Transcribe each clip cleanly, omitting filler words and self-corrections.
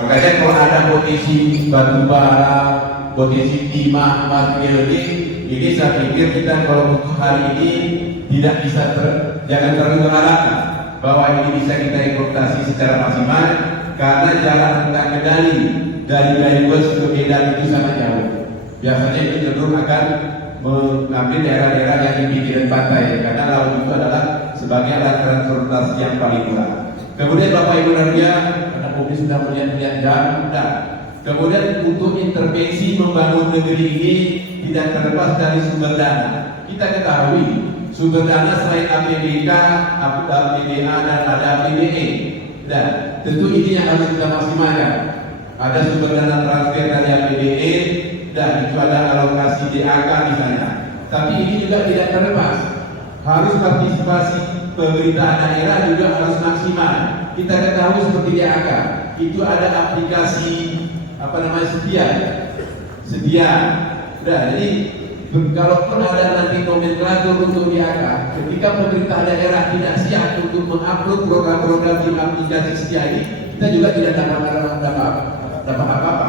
Makanya kalau ada potensi batu bara, potensi timah, emas, ini saya pikir kita kalau untuk hari ini tidak bisa jangan terlalu mengharapkan bahwa ini bisa kita eksploitasi secara maksimal karena jarak tentang kendali dari Gayuwas ke Medan itu sangat jauh. Biasanya itu cenderung akan mengambil daerah-daerah yang di pinggiran pantai karena laut itu adalah sebagai alat transportasi yang paling murah. Kemudian Bapak Ibu Nadia, karena publik sudah melihat jam, kemudian untuk intervensi membangun negeri ini tidak terlepas dari sumber dana. Kita ketahui sumber dana selain APBK, APBA dan ada APBE. Dan tentu ini yang harus kita maksimalkan. Ada sumber dana transfer dari APBE dan itu ada alokasi DAK misalnya. Tapi ini juga tidak terlepas. Harus partisipasi pemerintah daerah juga harus maksimal. Kita ketahui seperti DAK itu ada aplikasi sedia. Jadi kalaupun ada nanti nomenklatur untuk DAK, ketika pemerintah daerah tidak siap untuk mengupload program-program di aplikasi sedia ini, kita juga tidak dapat apa-apa.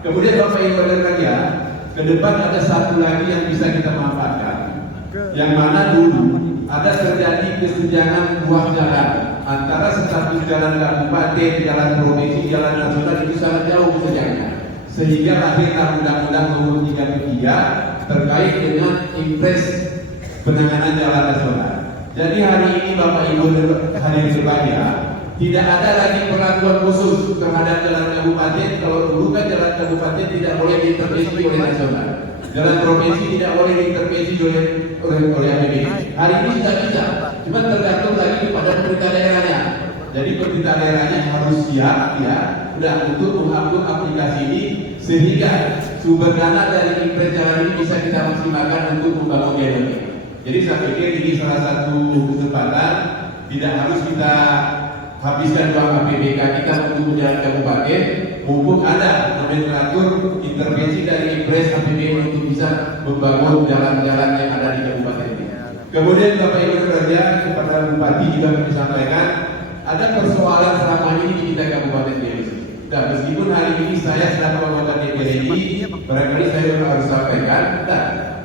Kemudian Bapak Ibu Nadia, ke depan ada satu lagi yang bisa kita manfaatkan, yang mana dulu ada terjadi kesenjangan ruas jalan antara status jalan kabupaten, jalan provinsi, jalan nasional itu sangat jauh kesenjangannya, sehingga lahirlah Undang-Undang Nomor 33 terkait dengan impres penanganan jalan nasional. Jadi hari ini Bapak Ibu hadirin berbahagia, tidak ada lagi perlakuan khusus terhadap jalan kabupaten. Kalau dulu kan jalan kabupaten tidak boleh diintervensi oleh nasional, jalan provinsi tidak boleh diintervensi oleh APBD. Hari ini sudah bisa, cuma tergantung lagi kepada pemerintah daerahnya. Jadi pemerintah daerahnya harus siap untuk mengupload aplikasi ini sehingga sumber dana dari impres jalan ini bisa kita maksimalkan untuk membangun GDP. Jadi saya pikir ini salah satu kesempatan, tidak harus kita habiskan uang APBK kita untuk jalan kabupaten, mumpung ada nomenklatur intervensi dari impres APBD untuk bisa membangun jalan-jalan yang ada di kabupaten ini. Kemudian Bapak Ibu Nadia, kepada Bupati juga kami sampaikan ada persoalan selama ini di kita Kabupaten Gelusi. Dan meskipun hari ini saya sedang melakukan DPR ini, barangkali saya harus sampaikan,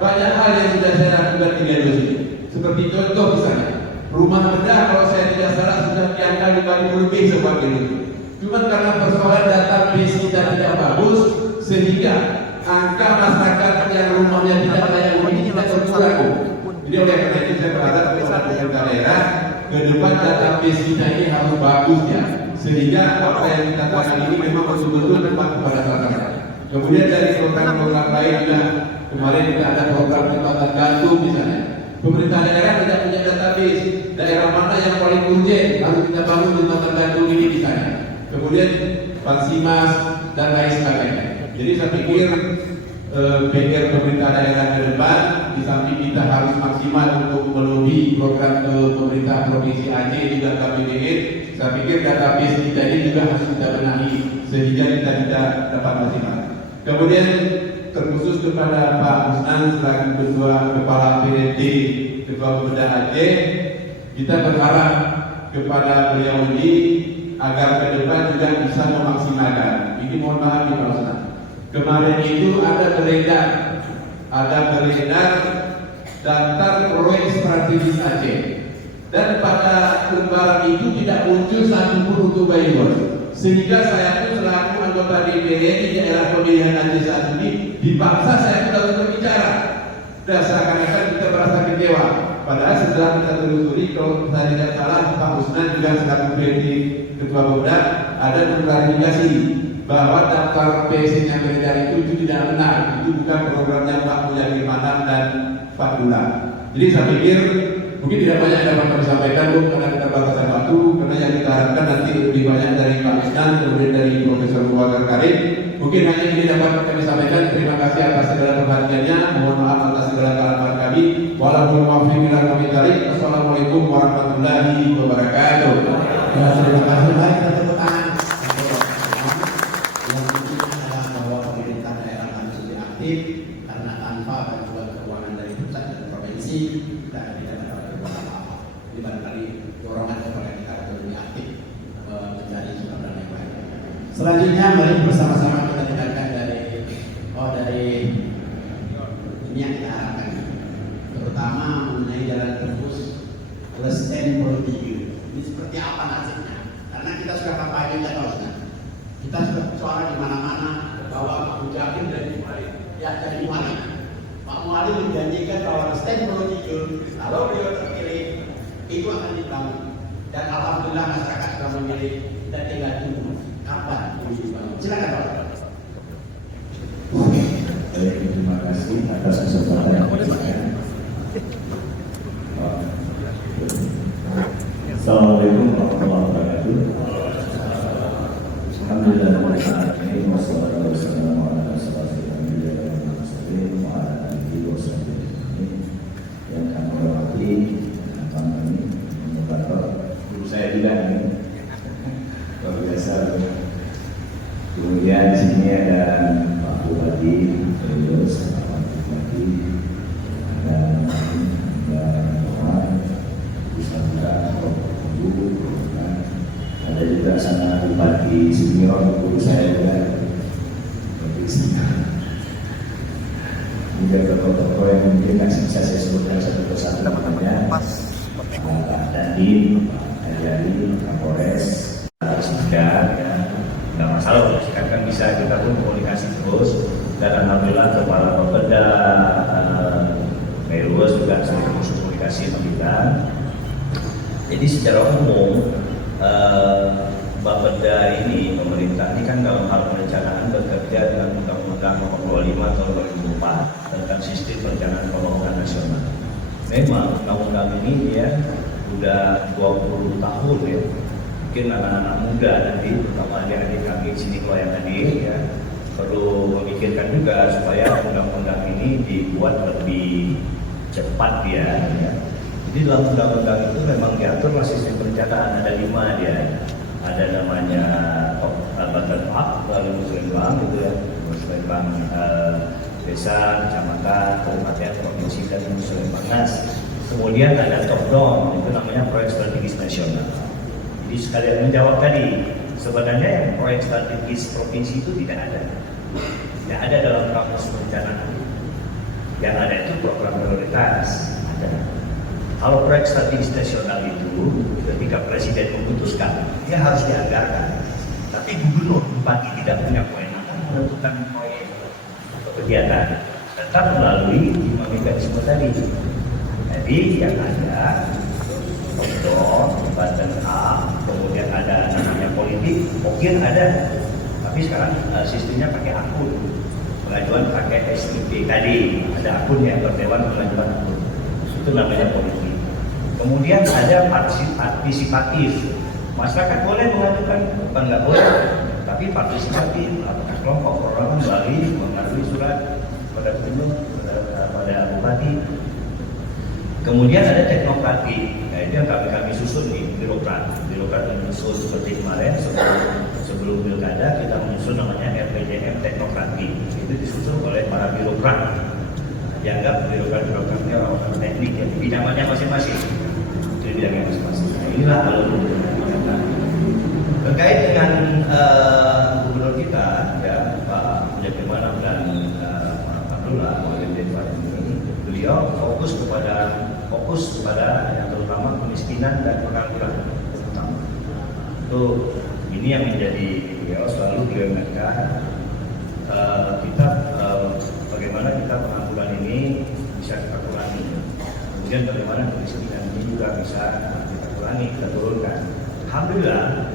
banyak hal yang sudah saya lakukan di Gelusi. Seperti contoh misalnya, rumah bedah kalau saya tidak salah sudah di angka 50 lebih sebuah Gelusi. Cuma karena persoalan database kita tidak bagus, sehingga angka masyarakat yang rumahnya tidak layak huni tidak terkurang. Jadi oleh karena itu saya berharap kepada pemerintah daerah, ke depan database kita ini harus bagus ya, sehingga apa yang kita lakukan ini memang betul-betul tepat kepada masyarakat. Kemudian dari program-program lain juga, kemarin kita ada program jembatan gantung misalnya. Pemerintah daerah tidak punya database daerah mana yang paling urgent harus kita bangun jembatan gantung ini misalnya. Kemudian Pansimas dan lain sebagainya. Jadi saya pikir PR pemerintah daerah ke depan, di samping kita harus maksimal untuk melobi program ke pemerintah provinsi Aceh juga KPBD, saya pikir database kita ini juga harus kita benahi sehingga kita tidak dapat maksimal. Kemudian terkhusus kepada Pak Musnan selaku Ketua Kepala PDT Ketua Pemuda Aceh, kita berharap kepada beliau ini agar ke depan juga bisa memaksimalkan. Ini mohon maaf nih Pak Musnan. Kemarin itu ada beredar daftar proyek strategis Aceh, dan pada lembaran itu tidak muncul satupun untuk Gayuwas, sehingga saya pun selaku anggota DPR di daerah pemilihan Aceh saat ini dipaksa saya pun harus berbicara. Dan seakan-akan kita merasa kecewa. Padahal setelah kita telusuri, kalau saya tidak salah Pak Usnan juga selaku PDT Ketua Pemuda ada mengklarifikasi bahwa daftar PSN yang beredar itu tidak benar, itu bukan programnya Pak Mulyadi Manam dan Pak Dula. Jadi saya pikir mungkin tidak banyak yang dapat kami sampaikan karena keterbatasan waktu, karena yang kita harapkan nanti lebih banyak dari Pak Usnan, kemudian dari Profesor Muhammad Karim. Mungkin hanya ini dapat kami sampaikan. Terima kasih atas segala perhatiannya. Mohon maaf atas segala kesalahan kami. Wassalamualaikum warahmatullahi wabarakatuh. Terima kasih banyak kita tepuk tangan. Yang penting adalah bahwa pemerintah daerah harus lebih aktif, karena tanpa bantuan keuangan dari pusat dan provinsi kita tidak dapat berbuat apa-apa. Jadi barangkali dorongan kepada kita untuk lebih aktif mencari sumber dana yang baik. Selanjutnya mari bersama-sama kita dengarkan dari ini yang kita harapkan, terutama mengenai jalan tembus Lestén Politiku. Ini seperti apa nasibnya? Karena kita sudah kampanye ya Pak Ustaz. Kita sudah suara di mana-mana bahwa Pak Mujahid dari Muhalim. Ya dari Muhalim. Pak Muhalim menjanjikan bahwa Lestén Politiku kalau beliau terpilih itu akan dibangun. Dan alhamdulillah masyarakat sudah memilih dan tinggal tunggu kapan ini dibangun. Silakan Pak. Baik, terima kasih atas kesempatan yang diberikan. Assalamualaikum warahmatullahi wabarakatuh. Alhamdulillah wassalatu wassalamu ala rasulillah wa ala alihi wasahbihi yang kami hormati kami moderator guru saya juga ini luar biasa. Kemudian di sini ada Pak Bupati Terus, Pak Bupati dan ada juga sana Bupati Senior, guru saya juga juga tokoh-tokoh yang mungkin nggak bisa saya sebutkan satu persatu namanya, Pak Dandim, Pak Ajari, Pak Polres, Sekat, ya nggak masalah, kan bisa kita pun komunikasi terus. Dan alhamdulillah kepala Bapeda Meruas juga sering komunikasi sama kita. Jadi secara umum Bapeda ini, pemerintah ini kan dalam hal perencanaan bekerja dengan Undang-Undang Nomor 25 Tahun 2004 tentang Sistem Perencanaan Pembangunan Nasional. Memang undang-undang ini dia udah 20 tahun ya. Mungkin anak-anak muda nanti, terutama adik-adik kami sini kalau yang hadir ya, perlu memikirkan juga supaya undang-undang ini dibuat lebih cepat ya. Jadi dalam undang-undang itu memang diatur sistem perencanaan, ada 5 dia. Ada namanya bottom up, lalu muslimbang gitu ya, muslimbang desa, kecamatan, kabupaten, provinsi dan muslimbang nas. Kemudian ada top down, itu namanya proyek strategis nasional. Jadi sekalian menjawab tadi, sebenarnya yang proyek strategis provinsi itu tidak ada. Tidak ada dalam kamus perencanaan. Yang ada itu program prioritas. Ada. Kalau proyek strategis nasional itu ketika presiden memutuskan, dia harus dianggarkan. Tapi gubernur, bupati tidak punya kewenangan menentukan proyek atau kegiatan, tetap melalui 5 mekanisme tadi. Jadi yang ada kontrol, badan A, kemudian ada namanya politik, mungkin ada. Tapi sekarang sistemnya pakai akun, pengajuan pakai SIP tadi, ada akunnya, berdewan pengajuan akun. Itu namanya politik. Kemudian ada partisipatif. Masyarakat boleh mengajukan, bukan nggak boleh, tapi partisipatif. Apakah kelompok perorangan melalui surat pada gubernur, pada bupati. Kemudian ada teknokratik. Nah, itu yang kami susun nih, birokrat menyusun seperti kemarin sebelum pilkada kita menyusun namanya RPJM teknokratik. Itu disusun oleh para birokrat. Dianggap birokratnya orang teknik ya, di bidangnya masing-masing. Itu bidangnya masing-masing. Nah, inilah alur terkait dengan gubernur kita ya Pak Mujahid dan Pak Abdullah ini, beliau fokus kepada yang terutama kemiskinan dan pengangguran terutama. Itu ini yang menjadi beliau selalu beliau ingatkan kita bagaimana kita pengangguran ini bisa kita kurangi, kemudian bagaimana kemiskinan ini juga bisa kita kurangi, kita turunkan. Alhamdulillah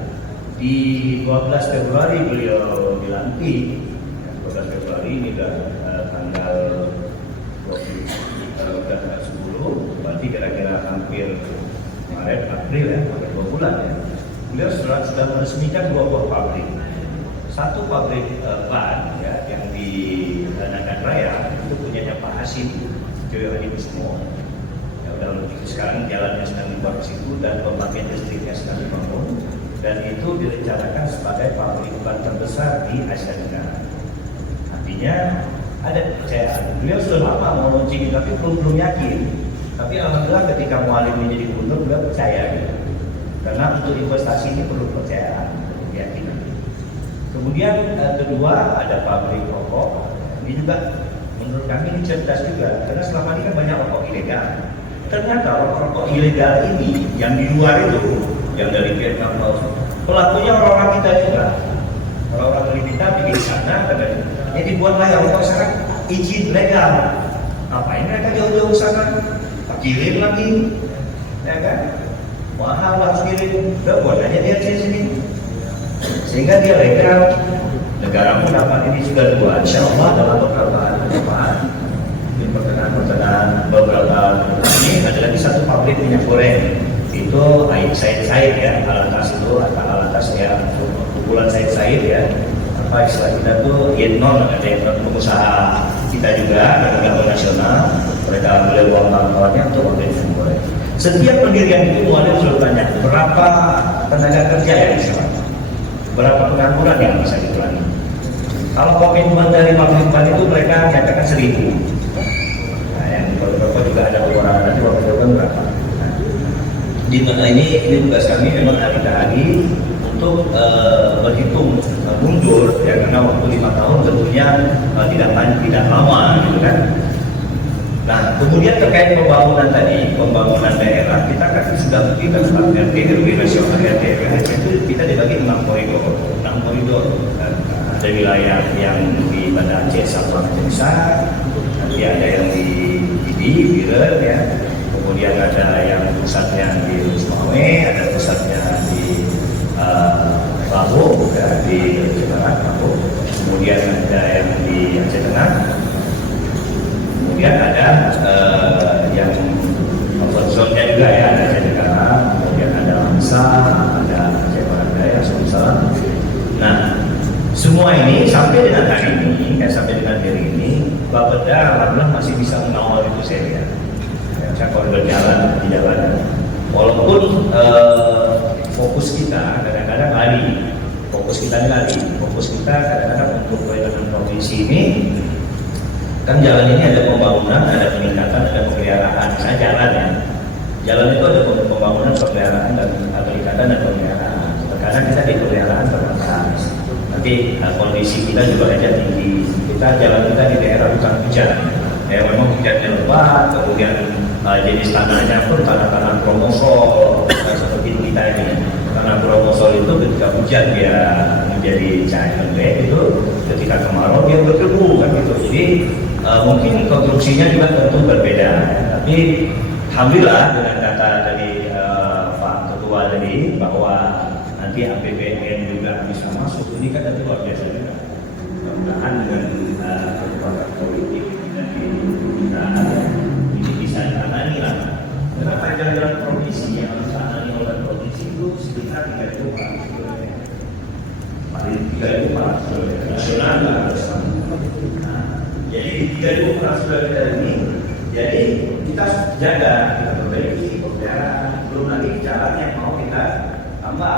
di 12 Februari beliau dilantik. 12 Februari ini sudah tanggal 10, berarti kira-kira hampir Maret, April ya, hampir 2 bulan ya. Beliau sudah meresmikan 2 buah pabrik. Satu pabrik ban ya, yang di Nagan Raya itu punyanya Pak Hasim Joyo Hadi Kusmo. Ya udah sekarang jalannya sedang dibuat ke situ dan pembangkit listriknya sedang dibangun. Dan itu direncanakan sebagai pabrik ban terbesar di Asia Tenggara. Artinya ada kepercayaan. Beliau sudah lama mau launching tapi belum yakin. Tapi alhamdulillah ketika Muhalim menjadi gubernur beliau percaya gitu. Karena untuk investasi ini perlu kepercayaan, keyakinan. Kemudian kedua ada pabrik rokok. Ini juga menurut kami ini cerdas juga, karena selama ini kan banyak rokok ilegal. Ternyata rokok ilegal ini yang di luar itu, yang dari Vietnam, pelakunya orang-orang kita juga. Orang-orang dari kita bikin sana, yang dibuatlah yang rokok sekarang izin legal. Ngapain mereka jauh-jauh sana? Kirim lagi, ya kan? Mahal lah kirim, udah buat aja dia di sini. Sehingga dia legal. Negara pun dapat ini sudah dua, insya Allah dalam beberapa hari ke depan. Di pertengahan beberapa ini ada lagi satu pabrik minyak goreng. Itu Said ya, Alatas itu atau Alatas ya, kumpulan Said ya. Apa istilah kita tuh Yetnon, ada yang pengusaha kita juga dan level nasional. Mereka boleh uang kawan-kawannya untuk pabrik minyak goreng. Setiap pendirian itu mulai selalu tanya berapa tenaga kerja yang bisa, berapa pengangguran yang bisa dikurangi. Kalau komitmen dari pabrik itu mereka nyatakan 1.000. Nah, yang di beberapa juga ada pengurangan nanti bapak berapa. Di mana ini tugas kami memang hari-hari untuk berhitung mundur ya, karena waktu 5 tahun tentunya tidak lama gitu kan. Nah, kemudian terkait pembangunan tadi, pembangunan daerah, kita kan sudah kita RT RW nasional, RT RW itu kita dibagi 6 koridor. Ada wilayah yang di Banda Aceh, Sabang, Aceh Besar, nanti ada yang di Biren ya, kemudian ada yang pusatnya di Lusmawe, ada pusatnya di Labuh, ya, di Aceh Barat, Labuh, kemudian ada yang di Aceh Tengah. Kemudian ada yang comfort zone-nya juga ya, ada Aceh Tenggara, kemudian ada Langsa, ada Aceh Barat Daya, Sumsel. Nah, semua ini sampai dengan hari ini, sampai dengan hari ini, Bapeda alhamdulillah masih bisa mengawal itu saya lihat. Saya kalau berjalan di jalanan, walaupun fokus kita kadang-kadang lari, fokus kita kadang-kadang untuk kewenangan provinsi ini. Kan jalan ini ada pembangunan, ada peningkatan, ada pemeliharaan. Saya jalan itu ada pembangunan, pemeliharaan, dan peningkatan dan pemeliharaan. Terkadang kita di pemeliharaan terbatas. Nanti kondisi kita juga aja tinggi. Jalan kita di daerah hutan hujan. Ya memang hujannya lebat, kemudian jenis tanahnya pun tanah-tanah promosol seperti kita ini. Tanah promosol itu ketika hujan dia menjadi cair lembek, itu ketika kemarau dia berdebu kan gitu. Jadi mungkin konstruksinya juga tentu berbeda, tapi alhamdulillah dengan kata dari Pak Ketua tadi bahwa nanti APBN juga bisa masuk, ini kan nanti luar biasa juga. Mudah-mudahan dengan kekuatan politik dan kita ini bisa ditangani lah. Karena jalan-jalan provinsi yang harus ditangani oleh provinsi itu sekitar 3.000 orang, paling 3.000 orang nasional lah harus. Jadi 3.000 orang sudah kita ini, jadi kita jaga, kita perbaiki pemeliharaan, belum lagi jalan yang mau kita tambah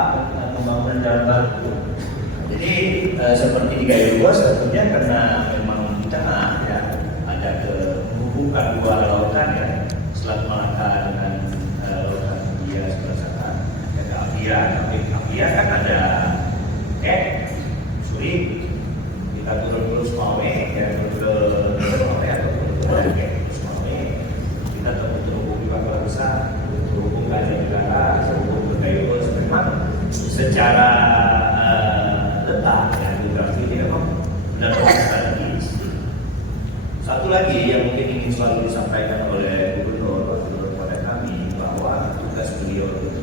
pembangunan jalan baru. Jadi seperti 3.000 sebetulnya karena memang di tengah ya ada menghubungkan dua lautan ya, Selat Malaka dengan lautan India sebelah sana. Ada Apia kan ada Surit, kita turun terus Mawe ya, kita terhubung di Papua Besar, terhubung ke Aceh Tenggara, terhubung ke Gayo, memang secara letak ya geografi ini memang benar-benar strategis. Satu lagi yang mungkin ingin selalu disampaikan oleh Gubernur kepada kami bahwa tugas beliau itu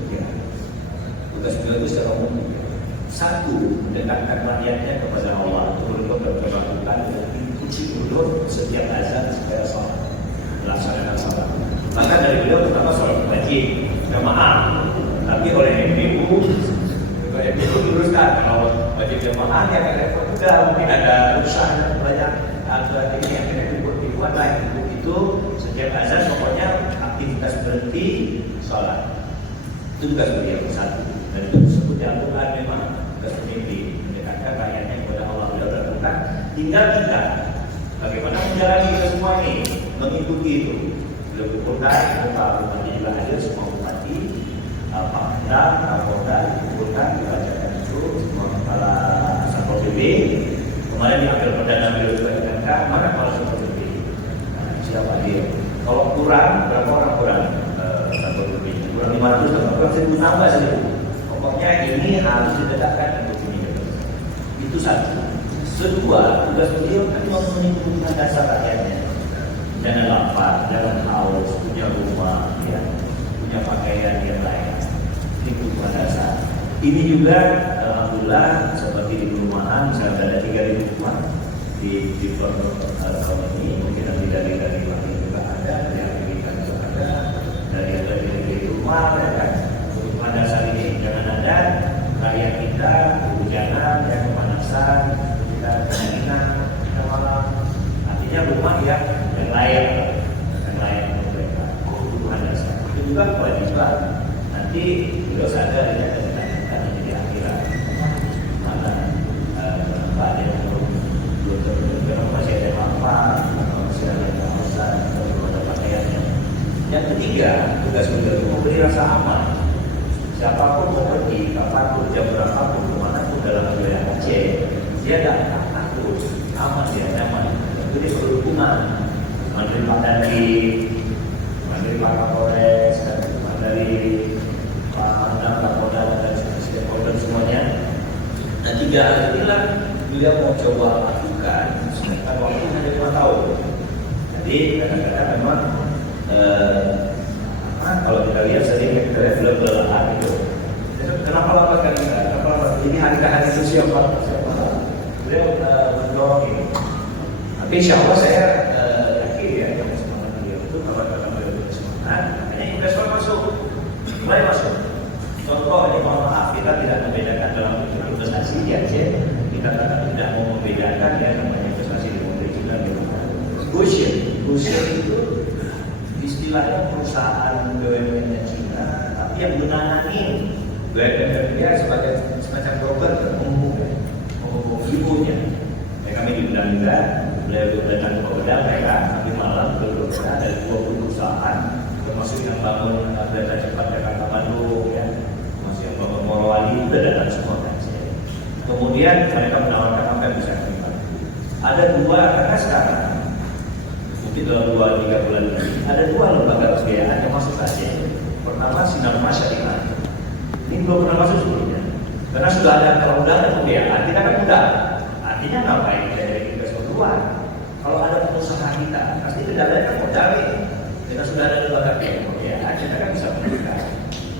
secara umum satu, mendekatkan rakyatnya kepada Allah. Gubernur berlakukan kunci gubernur setiap azan supaya sholat, melaksanakan sholat. Maka dari beliau pertama sholat wajib jamaah, tapi oleh MPU diluruskan kalau wajib jamaah ya ada udah mungkin ada usaha banyak alternatif yang dibuat lain. Itu setiap azan pokoknya aktivitas berhenti sholat. Itu tugas beliau satu, dan itu disebut di Al-Quran memang tugas pemimpin mendekatkan rakyatnya kepada Allah. Beliau lakukan, tinggal kita bagaimana menjalani itu semua ini, mengikuti itu. Beliau berkumpulkan, Pak Bupati juga hadir, semua bupati, Pak Pemda, Kapolda dikumpulkan, dibacakan itu semua kepala Satpol PB. Kemarin diambil perdana beliau PMK, mana kepala Satpol PP? Nah, siapa dia? Kalau kurang, berapa orang kurang? Satpol PP kurang 500 atau kurang 1000 tambah saja. Pokoknya ini harus ditegakkan untuk ini. Itu satu. Kedua, tugas beliau kan memenuhi kebutuhan dasar rakyatnya. Jangan lapar, jangan haus, punya rumah, ya, punya pakaian yang layak. Ini kebutuhan dasar. Ini juga alhamdulillah seperti di perumahan, misalnya ada 3.000 rumah di tahun ini, mungkin nanti dari wakil juga ada, dari pendidikan juga ada, dari rumah, ya kan. Kebutuhan dasar ini jangan ada rakyat kita kehujanan, yang kepanasan, kita kedinginan, kita malam. Artinya rumah yang layak untuk mereka. Kebutuhan dasar itu juga kewajiban. Nanti beliau sadar ya karena jadi akhirat mana Pak dia belum masih ada apa masih ada kawasan belum ada pakaiannya. Yang ketiga, tugas beliau memberi rasa aman. Siapapun mau pergi, kapanpun, jam berapapun, kemanapun dalam wilayah Aceh, dia tidak takut, aman dia, nyaman. Jadi perlu dukungan, mandiri Pak Dadi, mandiri Pak Kapolres, mandiri Pak Mandang, Pak Polda, dan stakeholder semuanya. Nah 3 hal inilah beliau mau coba lakukan, sedangkan waktu hanya 2 tahun. Jadi kadang-kadang memang kalau kita lihat sering kita lihat belum gitu. Kenapa lambat kan kita? Kenapa lambat? Ini hari-hari itu siapa? Beliau mendorong ini. Tapi insya Allah saya yakin ya dengan semangat beliau itu kawan-kawan beliau bersemangat. Makanya investor masuk, mulai masuk. Contoh ini mohon maaf kita tidak membedakan dalam investasi di Aceh. Kita tidak mau membedakan ya namanya investasi di mobil juga di rumah. Goshen itu istilahnya perusahaan BUMN Cina, tapi yang menangani BUMN dia sebagai semacam broker, menghubung ibunya. Ya, kami diundang juga, beliau datang ke Polda mereka, nanti malam berbeda dari 20 perusahaan, termasuk yang bangun kereta cepat Jakarta Bandung, ya, termasuk yang bangun Morowali, sudah datang semua kan. Kemudian mereka menawarkan apa yang bisa kami bantu. Ada 2 karena sekarang mungkin dalam 2-3 bulan ini ada 2 lembaga pembiayaan yang masuk Aceh. Pertama Sinar Masyarikat. Ini belum pernah masuk sebelumnya. Karena sudah ada kalau undangan pembiayaan kita kan mudah. Artinya ngapain kita dari investor luar? Kalau ada pengusaha kita pasti tidak ada yang modal ini. Kita sudah ada lembaga pembiayaan kita kan bisa memberikan.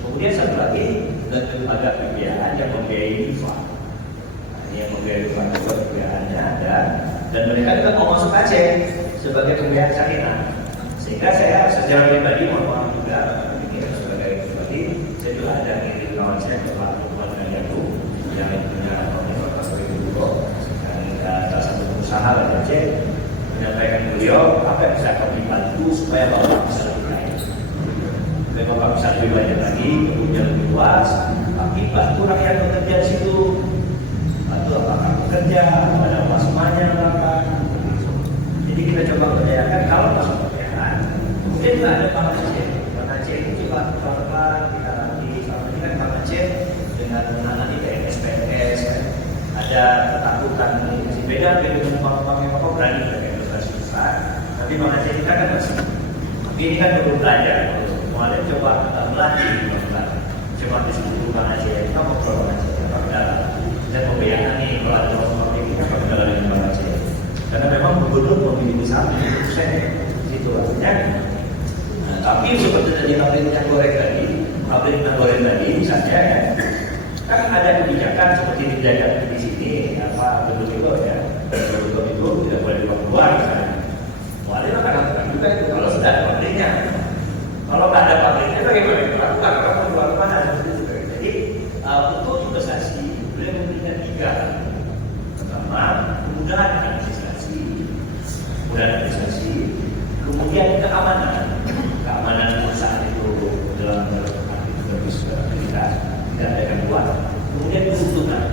Kemudian satu lagi lembaga pembiayaan yang membiayai IFA. Ini yang membiayai IFA juga pembiayaannya ada. Dan mereka juga mau masuk Aceh sebagai pembiayaan syariah. Sehingga saya secara pribadi mohon maaf juga sebagai pribadi saya juga ada ngirim kawan saya ke Pak Lukman Ganyaku yang punya komunitas pasar Ibu dan salah satu pengusaha dari Aceh menyampaikan beliau apa yang bisa kami bantu supaya Bapak bisa lebih baik. Supaya Bapak bisa lebih banyak lagi, kemudian lebih luas, tapi bantu rakyat bekerja di situ. Bantu apakah bekerja, ada pasukannya berapa. Jadi kita coba berdayakan kalau masuk pembiayaan. Kemudian juga ada Bank Aceh. Bank Aceh ini coba pelan-pelan kita nanti. Selama ini kan Bank Aceh dengan menangani PNS, ada ketakutan masih beda dengan bank-bank yang berani dengan investasi besar. Tapi Bank Aceh kita kan masih. Tapi ini kan perlu belajar. Mulai coba kita melatih pelan-pelan. Coba di seluruh Bank Aceh kita mau Bank Aceh kita berdalam. Dan pembiayaan ini kalau ada seperti ini kita berdalam dengan Bank Aceh. Karena memang gubernur memiliki saham 1% itu artinya. Nah, tapi seperti tadi pabrik minyak goreng tadi, misalnya kan ada kebijakan seperti dijaga di sini apa betul ya, betul itu tidak boleh dibawa keluar misalnya. Wali akan lakukan juga itu kalau sudah ada pabriknya. Kalau nggak ada pabriknya bagaimana itu lakukan? Kalau mau keluar mana? Jadi untuk investasi boleh memberikan 3. Pertama, kemudahan administrasi, kemudian keamanan perusahaan itu dalam aktivitas tidak ada gangguan, kemudian keuntungan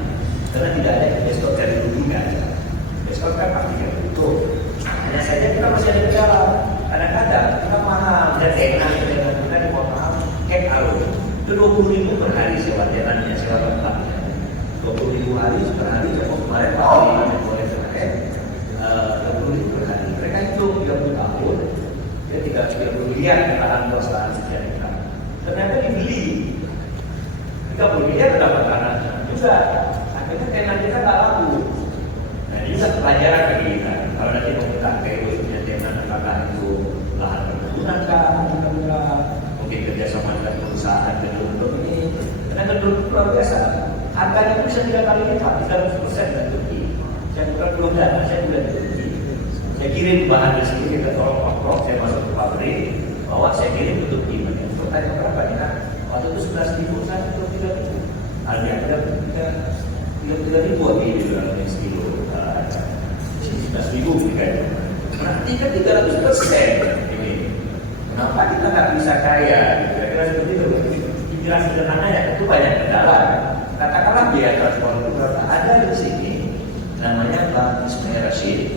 karena tidak ada investor cari rugikan. Investor kan pastinya butuh. Hanya saja kita masih ada kendala. Kadang-kadang kita mahal dan enak kita di mahal kayak alur itu 20.000 per hari sewa jalannya, sewa tempatnya. 20.000 per hari kemarin Pak boleh kemarin 20 per hari. Mereka itu 30 tahun, dia 30 miliar lahan perusahaan sejarah. Ternyata dibeli 30 miliar dapat tanahnya juga. Akhirnya tenan kita nggak laku. Nah ini juga pelajaran bagi kita. Kalau nanti mau kita punya tenan apakah itu lahan perkebunan mungkin kerjasama dengan perusahaan gedung ini. Karena gedung luar biasa. Harganya itu bisa 3 kali lipat, 300% dari Turki. Saya belum ada, saya juga di Turki. Saya kirim bahan dari sini ke tolong saya masuk ke pabrik, bawa saya kirim ke Turki. Pertanyaan berapa ya? Waktu itu 11.000, saya itu 3.000. Harga 3.000 lagi di dalam sekilo. Sini 11.000 harganya. Berarti kan 300% ini. Kenapa kita nggak bisa kaya? Kira-kira seperti itu. Pikiran sederhana ya, itu banyak kendala. Katakanlah biaya transport itu berapa? Ada di sini. Namanya Pak Ismail Rashid.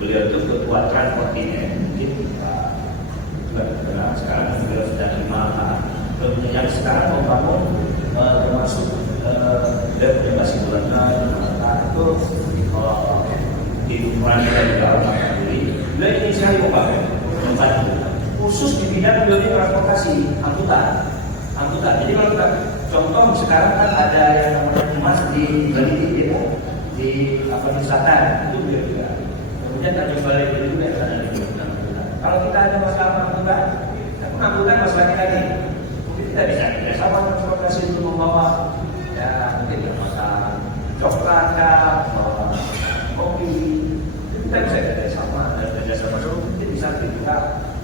Beliau itu ketua transportnya. Mungkin sekarang beliau sudah 5 yang sekarang membangun termasuk dia punya masih bulanan itu di ukuran kita juga beliau ini sekali membantu khusus di bidang beliau transportasi angkutan. Jadi kalau kita contoh sekarang kan ada yang namanya Mas di Bali di selatan itu beliau juga. Kemudian Tanjung Balai itu juga ada di kalau kita ada masalah angkutan masalahnya lagi. Mungkin kita bisa kerjasama transportasi untuk membawa ya mungkin masalah coklat kah, kopi. Kita bisa kerjasama dulu mungkin bisa juga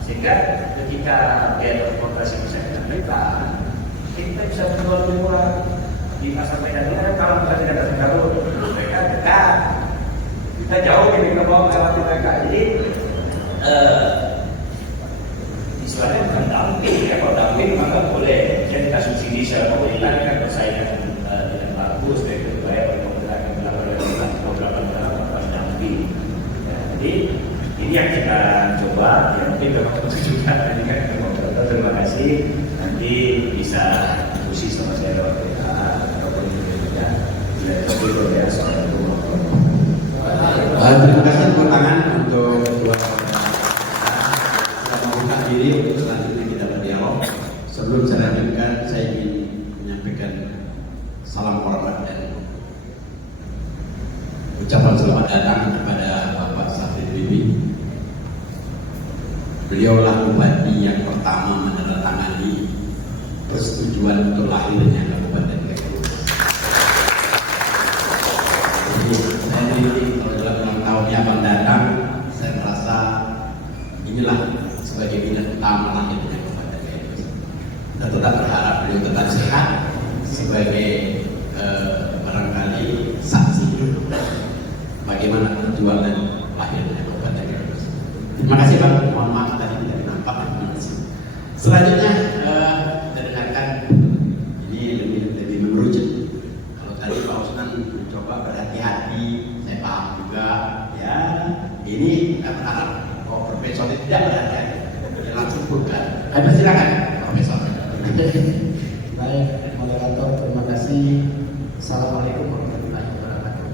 sehingga ketika biaya transportasi bisa kita bisa menjual lebih murah di pasar Medan. Kalau kita tidak ada pengaruh mereka dekat, kita jauh dari kebawah melewati mereka. Jadi istilahnya bukan dumping ya, kalau dumping maka boleh. Jadi kita subsidi secara pemerintah kan persaingan dengan bagus dari budaya pemerintah yang melakukan program dumping. Jadi ini yang kita coba, yang mungkin memang itu juga tadi kan terima kasih. Nanti bisa diskusi sama saya lewat WA ataupun ya. Terima kasih tepuk tangan untuk kedua kita membuka diri untuk selanjutnya kita berdialog. Sebelum saya lanjutkan, saya ingin menyampaikan salam hormat dan ucapan selamat datang kepada Bapak Safri Bibi. Beliaulah bupati yang pertama menandatangani persetujuan untuk lahirnya Kabupaten Lekus. Saya ini kalau dalam ulang tahunnya akan datang, saya merasa inilah sebagai bidang utama lahirnya Kabupaten Lekus. Kita tetap berharap beliau tetap sehat sebagai barangkali saksi bagaimana perjuangan lahirnya Kabupaten Lekus. Terima kasih Pak. Mohon maaf tadi tidak nampak. Selanjutnya kita dengarkan ini lebih mengerucut. Kalau tadi Pak Usman mencoba berhati-hati, saya paham juga. Ya, ini kita berharap bahwa Profesor tidak berhati-hati, dia langsung bukan. Silakan Profesor. Baik, moderator, terima kasih. Assalamualaikum warahmatullahi wabarakatuh.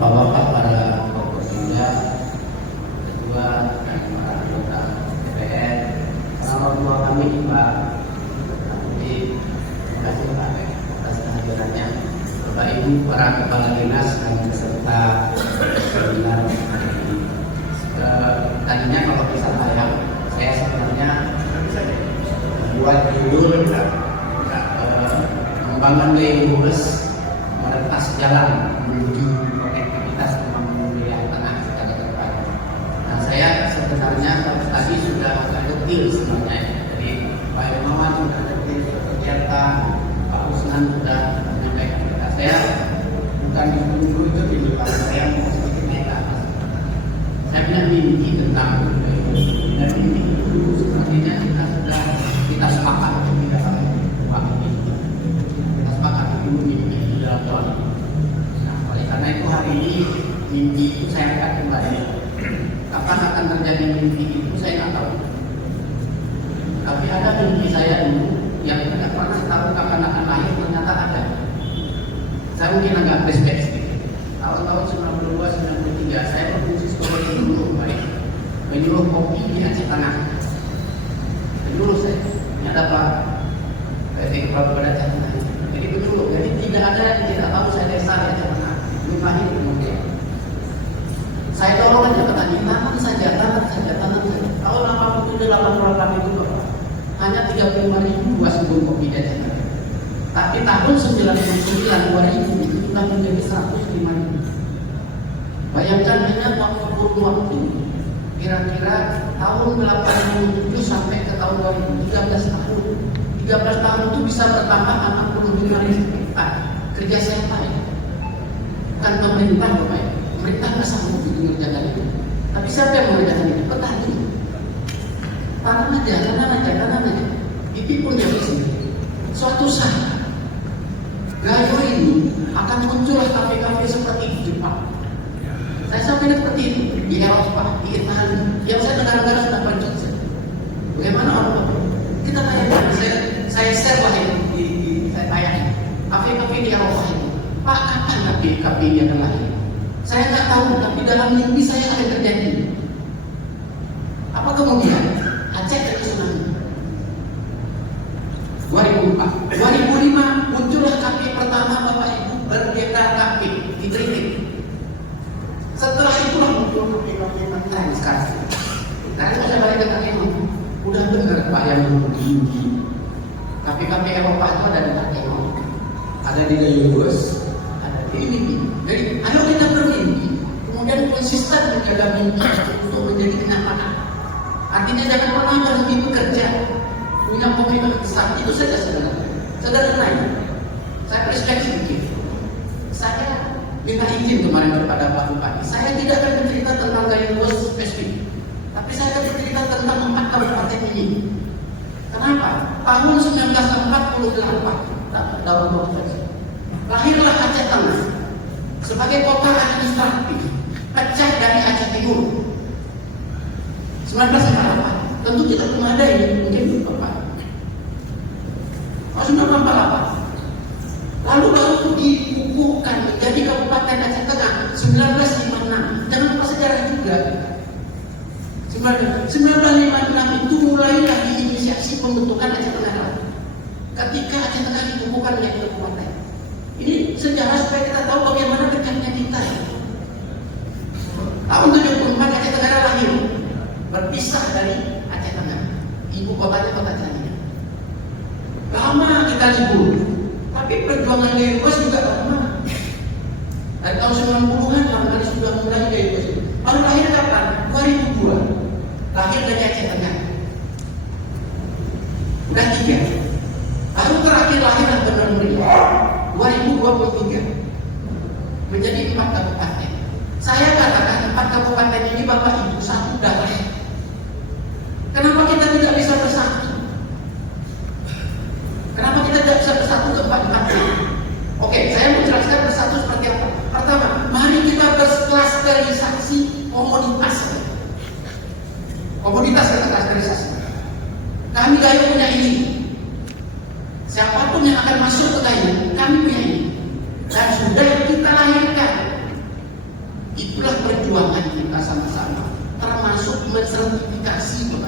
Bapak-bapak para pekerja, ketua dan para anggota DPR, orang tua kami Pak. Jadi terima kasih Pak atas kehadirannya. Bapak Ibu para kepala dinas dan peserta seminar hari ini. Tadinya kalau bisa saya sebenarnya membuat judul pengembangan Leibus meretas jalan menuju konektivitas pembangunan wilayah tengah secara terpadu. Nah, saya sebenarnya tadi sudah agak detail sebenarnya. Jadi Pak Irmawan sudah detail, ternyata Pak Usman sudah menyampaikan kepada saya. Bukan dulu itu di belakang saya mau sedikit naik ke atas. Saya punya mimpi tentang dan mimpi itu sebenarnya kita sepakat untuk tidak mimpi itu saya angkat kembali. Kapan akan terjadi mimpi itu saya nggak tahu. Tapi ada mimpi saya dulu yang tidak pernah tahu kapan akan lahir, ternyata ada. Saya mungkin agak flashback. Tahun-tahun 92, 93 saya berfungsi sebagai penyuluh baik, penyuluh kopi di Aceh Tengah. Penyuluh saya, ini ada Pak PT Kepala Aceh Tengah. Jadi penyuluh, jadi tidak ada yang tidak tahu saya desa di Aceh Tengah. Belum lahir kemudian. Saya dorong aja petani, tanam saja. Tahun 87, 88 itu Bapak, hanya 35.000 buah kebun kopi di Aceh Tengah. Tapi tahun 99, 2000 itu sudah menjadi 105.000. Bayangkan hanya waktu kira-kira tahun 87 sampai ke tahun 2000, 13 tahun. 13 tahun itu bisa bertambah 65.000 hektar. Kerja siapa ya? Bukan pemerintah Bapak ya. Pemerintah nggak sanggup mengerjakan itu. Tapi siapa yang mengerjakan itu? Petani. Tanam aja. Itu pun yang sini. Suatu saat Gayo ini akan muncullah kafe-kafe seperti di Jepang. Saya sampaikan seperti itu di Eropa, di Italia. Yang saya dengar-dengar sudah pancet. Bagaimana orang kita tanya, saya share lah ini, saya tanya kafe-kafe di Eropa ini. Pak, kapan kafe ini akan lahir? Saya nggak tahu, tapi dalam mimpi saya ada terjadi. Apa kemudian? Aceh jadi tsunami. 2004, 2005 muncullah kafe pertama Bapak Ibu berbeda kafe di Tritik. Setelah itulah muncul kafe-kafe lain sekarang. Nah itu saya balik ke Takeno. Udah benar Pak yang begini. Kafe-kafe Eropa itu ada di Takeno, ada di Lagos, ada di ini. Jadi ayo kita bermimpi, kemudian konsisten menjaga mimpi untuk menjadi kenyataan. Artinya jangan pernah berhenti bekerja. Punya komitmen besar, itu saja sederhana. Saya flashback sedikit. Saya minta izin kemarin kepada Pak Bupati. Saya tidak akan bercerita tentang Gayo spesifik, tapi saya akan bercerita tentang 4 kabupaten ini. Kenapa? Tahun 1948 tahun lahirlah Aceh Tengah sebagai kota administratif pecah dari Aceh Timur. 1948. Tentu kita belum ada ini, mungkin belum Bapak. Tahun 1948. Lalu baru dikukuhkan menjadi Kabupaten Aceh Tengah 1956. Jangan lupa sejarah juga. 1956 itu mulailah diinisiasi pembentukan Aceh Tengah. Ketika Aceh Tengah dikukuhkan menjadi kabupaten. Ini sejarah supaya kita tahu bagaimana dekatnya kita. Tahun 74 Aceh Tengah lahir, berpisah dari Aceh Tengah, ibu kotanya Kota Jaya. Lama kita libur, tapi perjuangan Lagos juga lama. Dari tahun 90-an kali sudah mulai Lagos. Baru lahir kapan? 2002. Lahir dari Aceh Tengah. Udah 3. Baru terakhir lahir Benar Meriah 2023. Menjadi 4 kabupaten. Saya katakan 4 kabupaten ini Bapak Ibu satu darah. Kenapa kita tidak bisa bersatu? Kenapa kita tidak bisa bersatu ke 4 Oke, saya mau jelaskan bersatu seperti apa. Pertama, mari kita berklasterisasi komoditas. Komoditas kita klasterisasi. Kami Gayo punya ini. Siapapun yang akan masuk ke Gayo, kami punya ini. Dan sudah kita lahirkan. Itulah perjuangan kita sama-sama, termasuk mensertifikasi.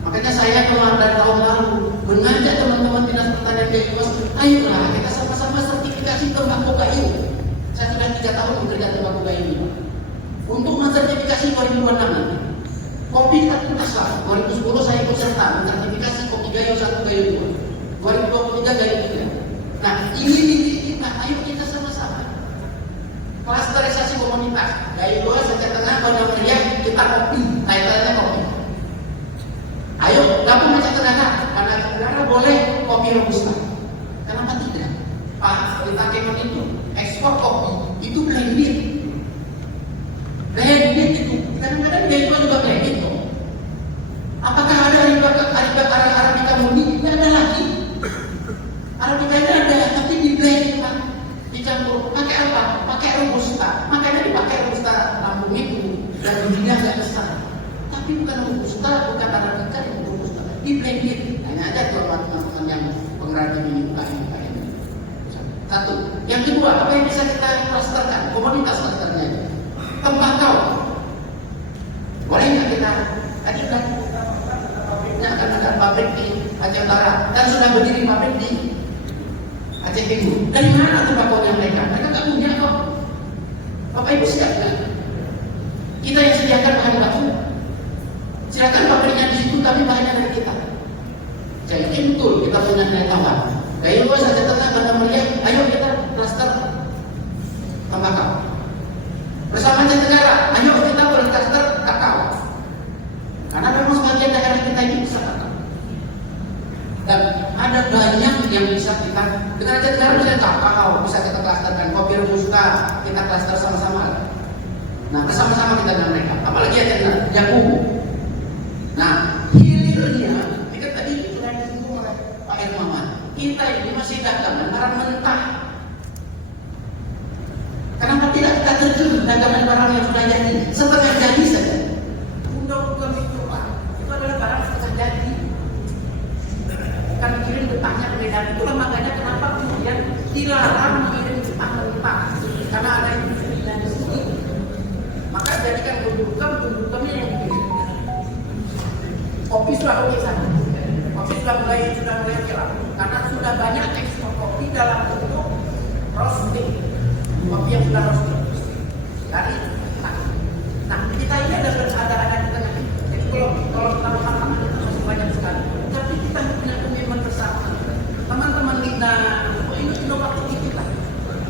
Makanya saya kemarin tahun lalu mengajak teman-teman dinas pertanian Lagos, ayolah kita sama-sama sertifikasi tembakau Gayo. Saya sudah 3 tahun bekerja tembakau Gayo ini. Untuk mensertifikasi 2026. Kopi kita tuntas lah. 2010 saya ikut serta mensertifikasi kopi Gayo 1, Gayo 2. 2023 Gayo 3. Nah ini kita, ayo kita sama-sama. Klasterisasi komunitas. Gayo 2, Aceh Tengah, Benar Meriah, kita kopi. Tanya-tanya kopi. Ayo gabung Aceh Tengah. Karena negara boleh kopi robusta. Kenapa tidak? Pak, di Takeno itu ekspor kopi itu blended. Blended itu kadang-kadang Gayo juga blended kok. Apakah ada Arabica murni? Tidak ada lagi. Arabica ini ada, tapi di blend Pak, dicampur pakai apa? Pakai robusta. Makanya dipakai robusta Lampung itu dan bijinya nggak besar. Tapi bukan robusta, bukan arabica yang robusta. Di blended. Hanya ada teman-teman yang pengrajin ini bukan. Satu. Yang kedua, apa yang bisa kita klasterkan? Komoditas klasternya. Tembakau. Boleh nggak kita? Tadi kan pabriknya akan ada pabrik di Aceh Utara dan sudah berdiri pabrik di Aceh Timur. Dari mana tembakaunya mereka? Mereka nggak punya kok. Bapak Ibu siap kan? Kita yang sediakan bahan baku. Silakan pabriknya di situ, tapi bahannya dari kita. Jadi betul kita punya nilai tambah. Dari luas Aceh Tengah, Banda Mulia, ayo kita klaster tembakau. Bersama Aceh Tenggara, ayo kita berklaster kakao. Karena memang sebagian daerah kita ini bisa kakao. Dan ada banyak yang bisa kita dengan Aceh Tenggara bisa kakao, bisa kita klasterkan. Kopi robusta kita klaster sama-sama. Nah, bersama-sama kita dengan mereka. Apalagi Aceh Tenggara, jagung. Nah, hilirnya, ini kan tadi sudah disinggung oleh Pak Hermawan. Kita ini masih dagangan barang mentah. Kenapa tidak kita terjun dagangan barang yang sudah jadi, setengah jadi saja? Undang-undang itu Pak, itu adalah barang setengah jadi. Bukan kirim getahnya berbeda. Itulah makanya kenapa kemudian dilarang mengirim getah mentah, karena ada yang di sini. Maka jadikan bundukam yang kirim. Kopi sudah oke sana. Kopi sudah mulai hilang karena sudah banyak ekspor kopi dalam bentuk roasting. Kopi yang sudah roasting dari nah kita ini ada di tengah. Jadi kalau kita makan itu masih banyak sekali. Tapi kita punya komitmen bersama. Teman-teman kita ini inovatif kita.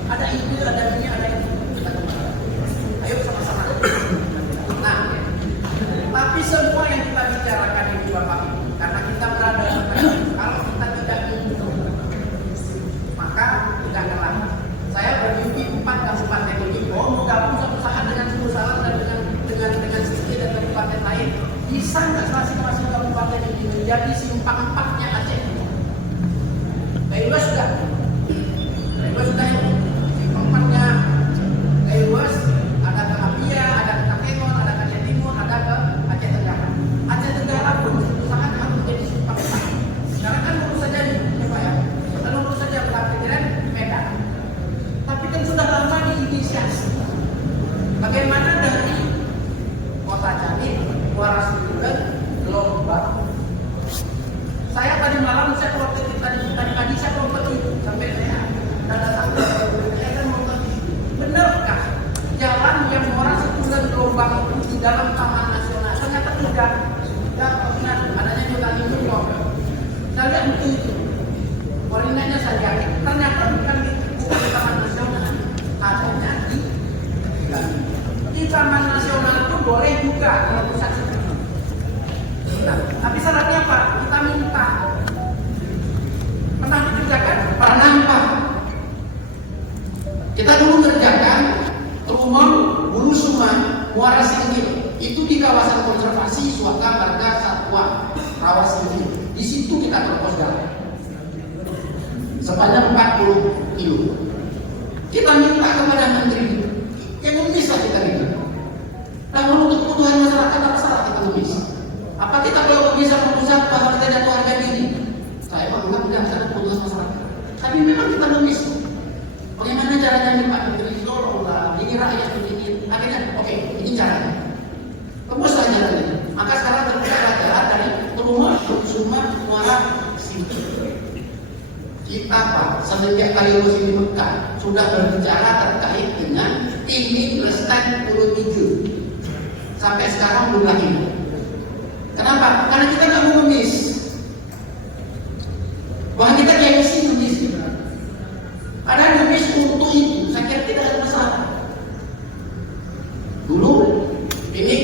Ada ide, ada ini, ada itu. Kita kembali. Ayo sama-sama. Nah, tapi semua yang kita bicarakan ini Bapak Ibu, karena kita berada kalau kita tidak ingin, maka tidak akan. Saya bermimpi 4 kabupaten ini, mau gabung satu saat dengan Sumber Salam dan dengan Sisi dan kabupaten lain, bisa nggak masing-masing kabupaten ini menjadi simpang-empaknya Aceh? Dari luas sudah simpang-empaknya dari luas. Ada ke Apia, ada ke Takengon, ada ke Aceh Timur, ada ke Aceh Tenggara. Aceh Tenggara pun sangat harus menjadi simpang-empak. Sekarang kan urus saja nih, Pak ya. Kita urus saja pelajaran Medan. Tapi kan sudah lama diinisiasi. Bagaimana dari Kota Canik, Muara Sunter, Lombok. Saya tadi malam saya tadi saya kompeti sampai saya datang saya kan mau benarkah jalan yang Muara Sunter Lombok itu di dalam Taman Nasional? Ternyata tidak benar adanya hutan lindung. Saya lihat itu koordinatnya saja. Ternyata bukan di Taman Nasional, adanya di Taman Nasional itu boleh juga kalau pusat seperti. Nah, tapi syaratnya apa? Kita minta. Pernah dikerjakan? Pernah Pak. Kita dulu ngerjakan Trumon, Bulu Suma, Muara Singgil. Itu di kawasan konservasi Suaka Marga Satwa Rawa Singgil. Di situ kita propos jalan sepanjang 40 kilo. Kita minta kepada menteri yang ngemis lah kita minta. Nah, untuk kebutuhan masyarakat apa salah kita ngemis? Apa kita kalau bisa pusat bahwa kita jatuh harga diri? Saya menganggap tidak ada kebutuhan masyarakat. Tapi memang kita ngemis. Bagaimana caranya nih Pak Menteri? Tolonglah, ini rakyat begini. Akhirnya, oke, ini caranya. Tembus saja jalan ini. Maka sekarang terbuka jalan dari Trumon, Suma, Muara Singgil. Kita Pak, semenjak kali di Mekah sudah berbicara terkait dengan ini Lestari 27 sampai sekarang belum lagi. Kenapa? Karena kita nggak mau ngemis. Wah kita gengsi ngemis. Ada ngemis untuk itu, saya kira tidak ada masalah. Dulu ini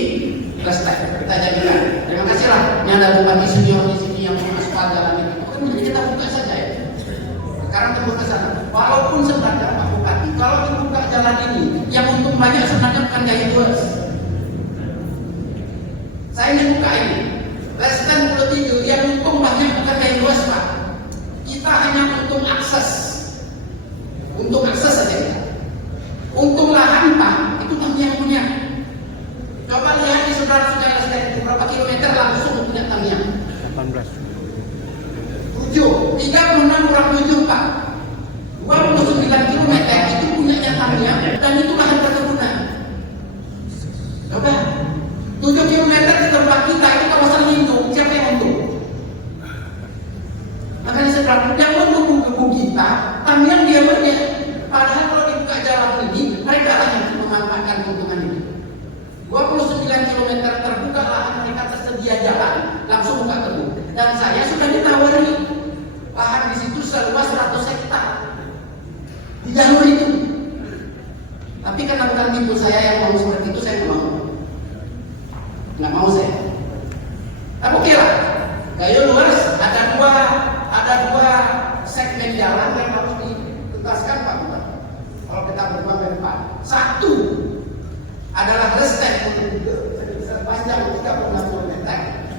Lestari kita jadikan. Terima kasih lah. Ini ada Bupati Senior di sini yang mengaspal jalan itu. Kan kita buka saja ya. Sekarang terbuka ke sana. Walaupun sebenarnya Pak Bupati, kalau terbuka jalan ini, yang untung banyak sebenarnya bukan gaya luas. Saya ingin buka ini. Lestari 27 yang untung banyak bukan gaya luas Pak. Kita hanya untung akses. Untung akses saja. jalur itu. Tapi karena bukan tipe saya yang mau seperti itu, saya nggak mau saya. Tapi oke lah, gaya luas ada dua segmen jalan yang harus dituntaskan Pak Bupati. Kalau kita berjuang ke depan, satu adalah resten sepanjang 36 km.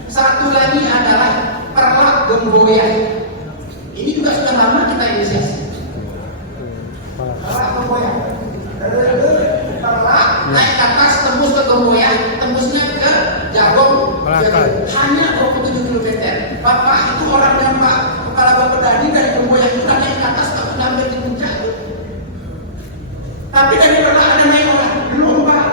Satu lagi adalah Perlak Gemboyan. Ini juga sudah lama kita inisiasi. Perlak Gemboyan. Perlak naik ke atas tembus ke Gemboyan, tembusnya ke Jagong. Hanya 27 km. Bapak itu orang yang Pak Kepala Bapedadi dari Gemboyan itu naik ke atas tak pernah sampai di puncak. Tapi dari Perlak ada naik orang belum Pak.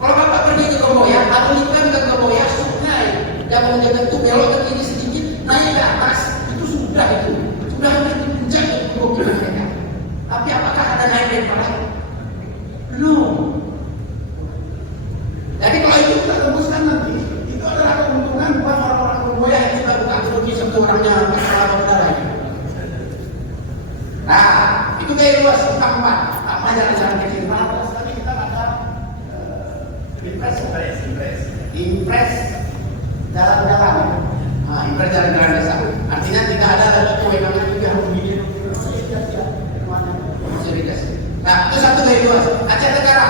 Kalau Bapak pergi ke Gemboyan atau ikan ke Gemboyan, sungai Jagong itu belok ke kiri sedikit, naik ke atas, itu sudah hampir di puncak itu 20 km. Tapi apakah ada naik dari Perlak? Belum. Jadi kalau itu kita tembuskan nanti, itu adalah keuntungan buat orang-orang Gemboyan yang sudah buka gedungnya satu orangnya masalah berdarahnya. Nah, itu gaya luas tentang Pak. Apa jalan-jalan kecil Pak? Tadi kita ada impres jalan-jalan. Nah, impres jalan-jalan desa. Artinya tidak ada kewenangan juga harus begini. Nah, itu satu gaya luas. Aceh Tenggara.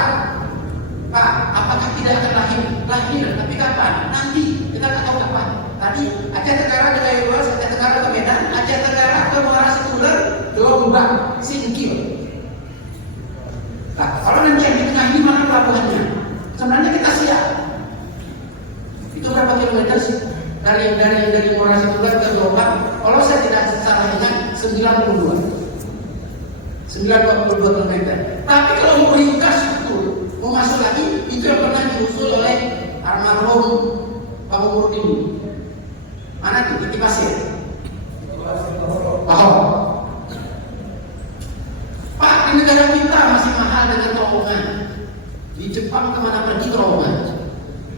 Pak, apakah tidak akan lahir? Tapi kapan? Nanti kita nggak tahu kapan. Tadi Aceh Tenggara ke gaya luas, Aceh Tenggara ke Medan, Aceh Tenggara ke Muara Situler, Jombang, Singkil. Nah, kalau nanti yang di tengah ini mana pelabuhannya? Sebenarnya kita siap. Itu berapa kilometer sih? Dari Muara Situler ke Jombang? Kalau saya tidak salah ingat 92 km. Tapi kalau mau ringkas itu, mau masuk lagi, itu yang pernah diusul oleh almarhum Pak Murdin. Mana tuh? Di Pasir. Pak, di negara kita masih mahal dengan terowongan. Di Jepang kemana pergi terowongan?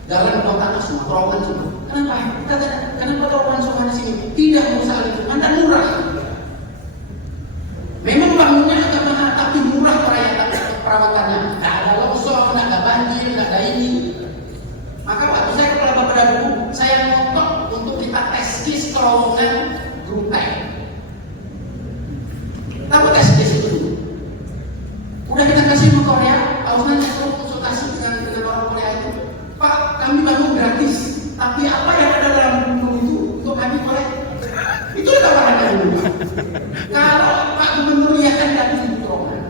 Jalan bawah tanah semua terowongan semua. Kenapa terowongan semua di sini? Tidak usah lingkungan dan murah. Memang bangunnya agak mahal, tapi murah perawatannya. Nggak ada longsor, nggak ada banjir, nggak ada ini. Maka waktu saya kepala Bapeda dulu, saya ngotot untuk kita tes kis terowongan Grutai. Tahu tes kis itu? Udah kita kasih ke Korea, Auslan suruh konsultasi dengan orang Korea itu. Pak, kami bangun gratis, tapi apa yang ada dalam gunung itu untuk kami kolek? Itu tawaran dari dulu. Kalau Pak Gubernur lihat kan dari terowongan.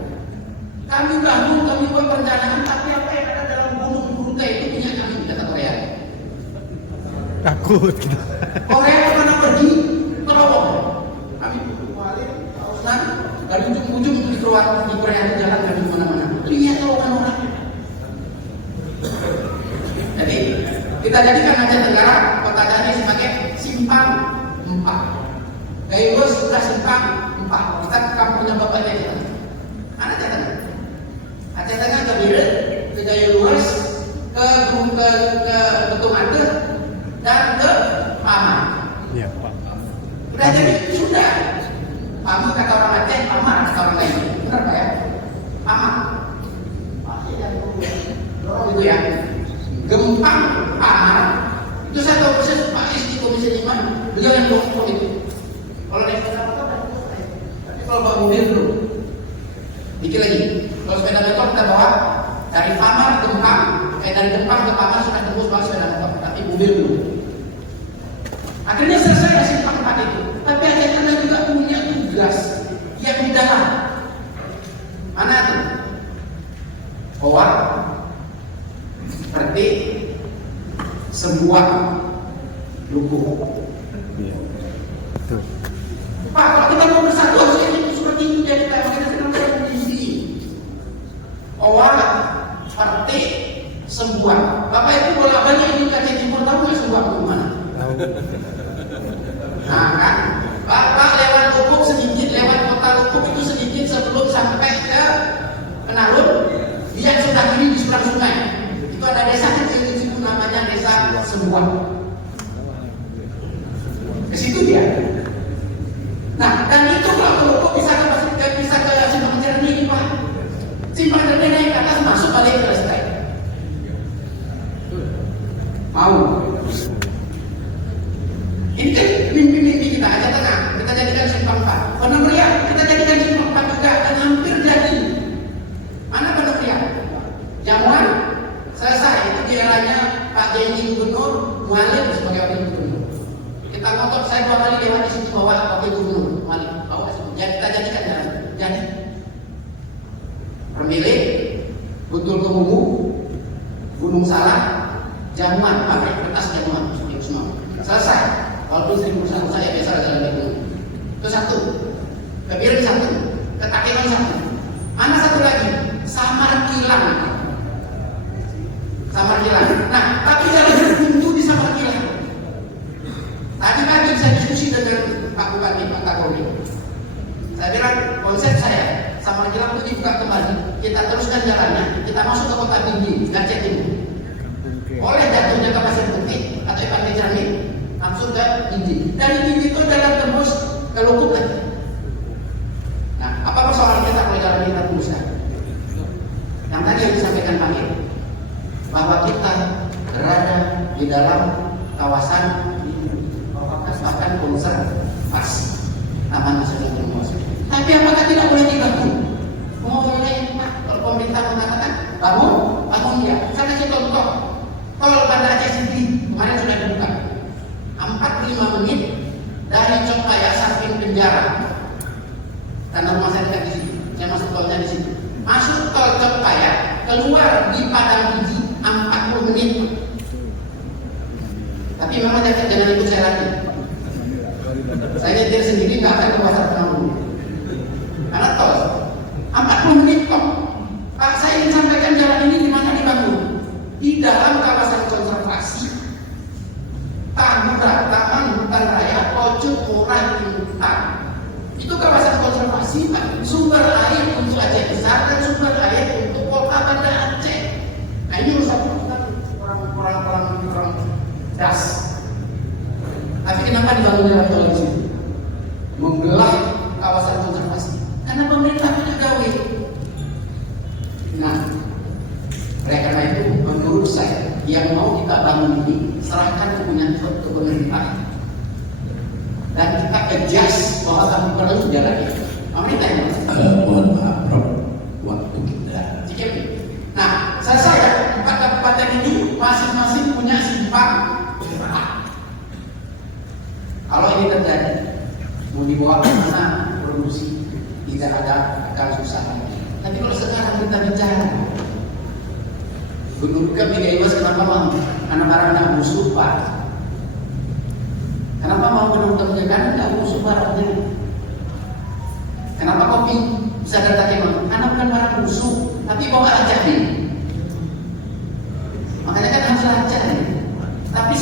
Kami bangun, kami buat perencanaan, tapi apa yang ada dalam gunung Grutai itu punya kami, kata Korea. Takut. Korea kemana pergi? Terowongan. Kami balik, Auslan dari ujung-ujung di Korea itu jalan dari mana-mana. Lihat terowongan orang. Jadi kita jadikan Aceh Tenggara kota Aceh sebagai simpang 4. Gaya luas sudah simpang 4. Kita ke kampungnya bapaknya kita. Mana Aceh Tengah? Aceh Tengah ke Biren, ke Gaya luas, ke Betung Ade, dan ke Pama. Iya Pak. Udah jadi sudah. Pama kata orang Aceh, Pama kata orang lain. Benar Pak ya? Pama. Itu ya. Gempang Pama. Itu saya tahu persis Pak Is di Komisi 5, beliau yang ngomong itu. Kalau naik sepeda motor udah selesai. Tapi kalau bawa mobil dulu, dikit lagi. Kalau sepeda motor kita bawa dari Pama ke Gempang, dari Gempang ke Pama sudah tembus bawa sepeda motor. Tapi mobil dulu. Akhirnya selesai dari simpang 4 itu. Tapi Aceh Tengah juga punya tugas yang di dalam. Mana tuh? Hoak, seperti sebuah lugu. Iya. Betul. Pak, kalau kita mau bersatu harusnya itu seperti itu jadi kita makanya sedang saya di Hoak, seperti sebuah. Bapak itu bolak-balik ini ke Aceh Timur, tahu nggak sebuah ke mana? Nah kan, Bapak lewat Lubuk sedikit, lewat kota Lubuk itu sedikit sebelum sampai ke Penalun, dia sudah kiri di seberang sungai. Itu ada desa kecil di situ namanya Desa Sebuah. Ke situ dia. Nah, jamuan, kertas jamuan, itu semua selesai. Walaupun sering urusan saya biasa jalan itu. Itu satu, kepiring satu, ketakilan satu. Mana satu lagi? Samar kilang. Samar kilang. Nah, tapi jangan berhenti di samar kilang. Tadi pagi saya diskusi dengan Pak Bupati, Pak Kapolri. Saya bilang konsep saya samar kilang itu dibuka kembali. Kita teruskan jalannya, kita masuk ke kota tinggi, Aceh Timur. Oleh jatuhnya ke Pasir Putih atau Pantai Cermin, langsung ke Gindi. Dari Gindi itu jalan tembus ke Lukut lagi. Nah, apa persoalan kita kalau jalan kita teruskan? Yang tadi yang disampaikan Pak Ir, bahwa kita berada di dalam kawasan bahkan konservasi Taman Nasional Bromo. Tapi apakah tidak boleh dibangun? Mau boleh, Pak? Kalau pemerintah mengatakan bangun ya. Saya kasih contoh. Tol Banda Aceh City kemarin sudah dibuka 45 menit dari Cokpaya samping penjara. Karena rumah saya dekat di situ, saya masuk tolnya di situ. Masuk tol Cokpaya, keluar di Padang Biji 40 menit. Tapi memang jangan ikut saya lagi. Saya nyetir sendiri nggak akan ke pasar penanggung. Karena tol 40 menit kok. Pak, saya ingin sampaikan jalan ini di mana dibangun? Di dalam kawasan konservasi Tahura, Taman Hutan Raya Pojok Murah Hutan. Itu kawasan konservasi, Pak. Sumber air untuk Aceh Besar dan sumber air untuk kota Banda Aceh. Nah, ini urusan kurang das. Tapi kenapa dibangun dalam tol di situ? Membelah kawasan konservasi. Karena pemerintah punya gawe. Nah, oleh karena itu, menurut saya, yang mau kita bangun ini serahkan ke pemerintah dan kita adjust bahwa kami perlu jalan ini. Pemerintah yang Mohon maaf, Prof. Waktu kita. Nah, saya 4 kabupaten ini masing-masing punya simpang. Kalau ini terjadi, mau dibawa ke mana produksi, tidak ada akan susah. Tapi kalau sekarang kita bicara, Gubernur Kabupaten Mas kenapa mau? Karena barangnya musuh Pak. Kenapa mau menurut kan tidak musuh barangnya? Kenapa kopi bisa datang emang? Karena bukan barang musuh, tapi bawa aja nih. Makanya kan harus lancar nih. Tapi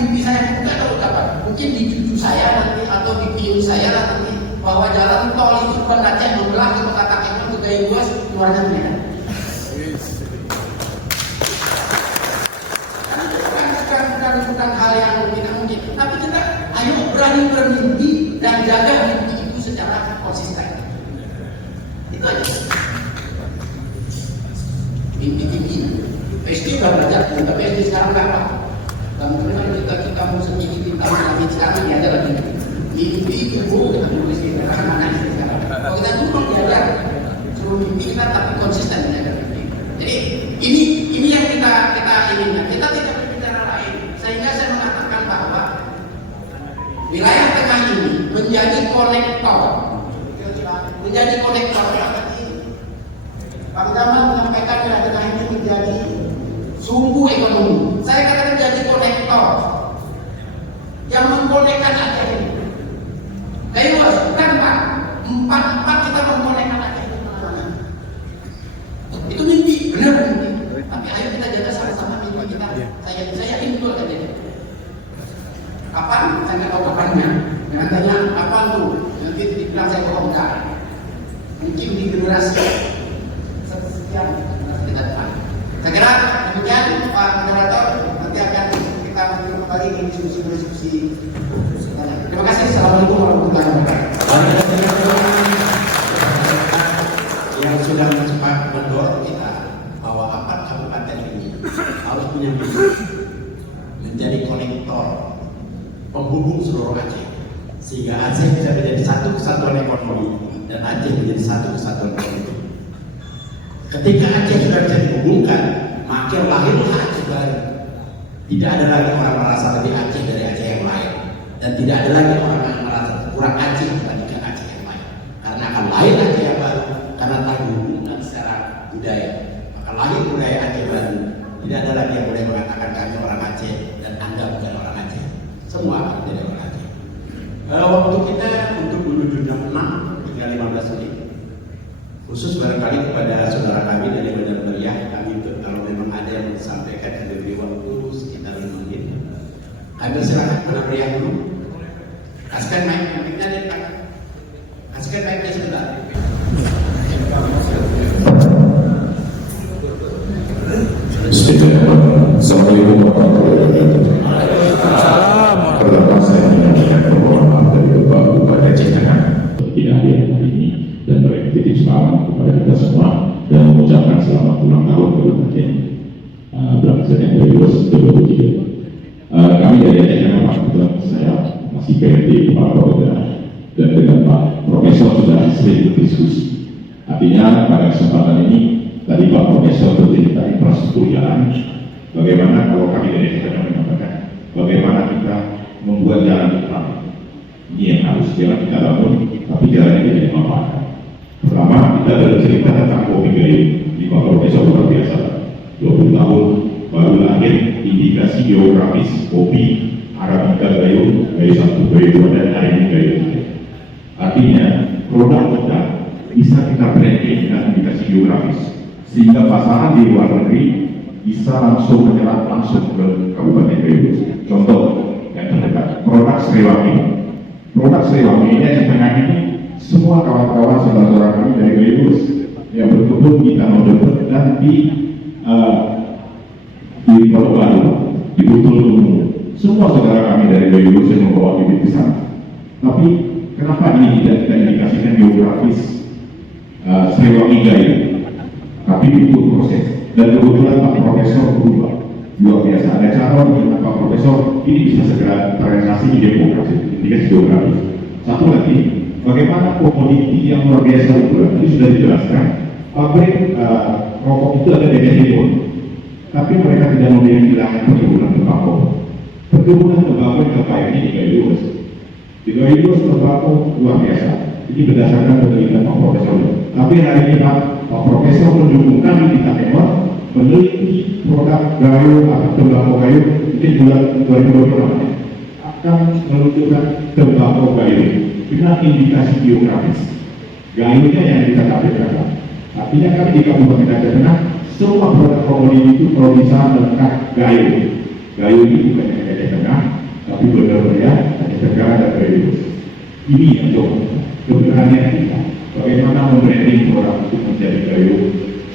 mimpi saya tidak tahu kapan. Mungkin di cucu saya nanti atau di pion saya nanti bahwa jalan tol itu Banda Aceh membelah ke kota Kakeknya ke Gaya Luas keluarnya Medan. Bukan hal yang tidak mungkin, tapi kita ayo berani bermimpi dan jaga mimpi itu secara konsisten. Itu aja. Mimpi tinggi. SD udah belajar, tapi SD sekarang berapa? Kamu kenal kita mau sedikit tahun lagi sekarang ya ada lagi. Mimpi itu kita tulis di mana sekarang. Kalau kita dulu belajar, suruh mimpi kita tapi konsisten menjaga mimpi. Jadi ini yang kita inginkan. Kita tidak berbicara lain. Sehingga saya mengatakan bahwa wilayah tengah ini menjadi konektor. Bang Jamal menyampaikan wilayah tengah ini menjadi sumbu ekonomi. Saya katakan menjadi konektor yang mengkonekkan Aceh ini. Kayak luas, bukan Pak. Empat kita mengkonekkan Aceh ini. Itu mimpi, benar mimpi. Tapi ayo kita jaga sama-sama mimpi kita. Saya yakin betul aja. Kapan? Saya nggak tahu kapannya. Jangan tanya kapan tuh. Nanti dibilang saya bongkar. Mungkin di generasi sekian kita depan. Saya kira demikian Pak Moderator. Nanti akan kita lanjutkan kembali di diskusi. Terima kasih. Assalamualaikum warahmatullahi wabarakatuh. Yang sudah cepat mendorong kita bahwa 4 kabupaten ini harus punya misi menjadi konektor penghubung seluruh Aceh, sehingga Aceh bisa menjadi satu kesatuan ekonomi dan Aceh menjadi satu kesatuan politik. Ketika Aceh sudah bisa dihubungkan, maka lahirlah Aceh baru. Tidak ada lagi orang merasa lebih Aceh dari Aceh yang lain, dan tidak ada lagi orang yang merasa kurang Aceh dibandingkan Aceh yang lain. Karena akan lahir Aceh yang baru karena terhubungan secara budaya. Maka lahir budaya Aceh baru. Tidak ada lagi yang boleh mengatakan kami orang Aceh dan Anda bukan orang Aceh. Semua akan menjadi orang Aceh. Waktu kita untuk dulu jam 6 tinggal 15 menit. Khusus barangkali kepada saudara kami dari Bandar Meriah, kami kalau memang ada yang disampaikan dan diberi waktu sekitar 5 menit. Kami silakan Bandar Meriah dulu. Kasihkan mic-nya di depan. Kasihkan mic-nya sebentar. Assalamualaikum warahmatullahi wabarakatuh. Pertama saya menyampaikan permohonan maaf dari Bapak Bupati Aceh Tengah tidak hadir hari ini dan bertitip salam kepada kita semua dan mengucapkan selamat ulang tahun Kabupaten Bangsa yang ke-23. Kami dari Aceh Tengah Pak, saya masih PRT Pak Kapolda dan dengan Pak Profesor sudah sering berdiskusi. Artinya pada kesempatan ini tadi Pak Profesor bercerita infrastruktur jalan. Bagaimana kalau kami dari Aceh mengatakan bagaimana kita membuat jalan depan ini yang harus jalan kita bangun, tapi jalan ini tidak memanfaatkan. Pertama kita bercerita tentang kopi gayo di Pak Profesor luar biasa. 20 tahun baru lahir indikasi geografis kopi Arabica gayo, gayo 1, gayo 2 dan hari ini gayo 3. Artinya produk kita bisa kita branding dengan indikasi geografis sehingga pasaran di luar negeri bisa langsung menyerap langsung ke Kabupaten Gayo. Contoh yang terdekat, produk Sriwangi. Produk Sriwangi ini yang tengah ini semua kawan-kawan saudara-saudara kami dari Gayo yang berkebun di Tanah Deber dan di Pulau Baru, di Butul Gunung. Semua saudara kami dari Gayo yang membawa bibit ke sana. Tapi kenapa ini tidak kita indikasikan geografis Sriwangi Gayo? Tapi itu proses. Dan kebetulan Pak Profesor berubah luar biasa. Ada calon dengan Pak Profesor ini bisa segera terrealisasi di demokrasi, indikasi geografis. Satu lagi, bagaimana komoditi yang luar biasa itu sudah dijelaskan. Pabrik rokok itu ada di Timur, tapi mereka tidak memiliki lahan perkebunan tembakau. Perkebunan tembakau yang terbaik ini di Gayo. Di Gayo tembakau luar biasa. Ini berdasarkan penelitian Pak Profesor. Tapi hari ini Pak Profesor mendukung kami di Tanimor meneliti produk gayo atau tembakau gayo mungkin bulan 2026 akan menentukan tembakau gayo dengan indikasi geografis. Gayonya yang kita tampilkan. Artinya kami di Kabupaten Aceh Tengah semua produk komoditi itu kalau bisa melekat gayo. Gayo itu bukan hanya Aceh Tengah, tapi benar-benar Aceh Tenggara dan Gayo. Ini yang coba keberanian kita. Bagaimana membranding produk itu menjadi gayo,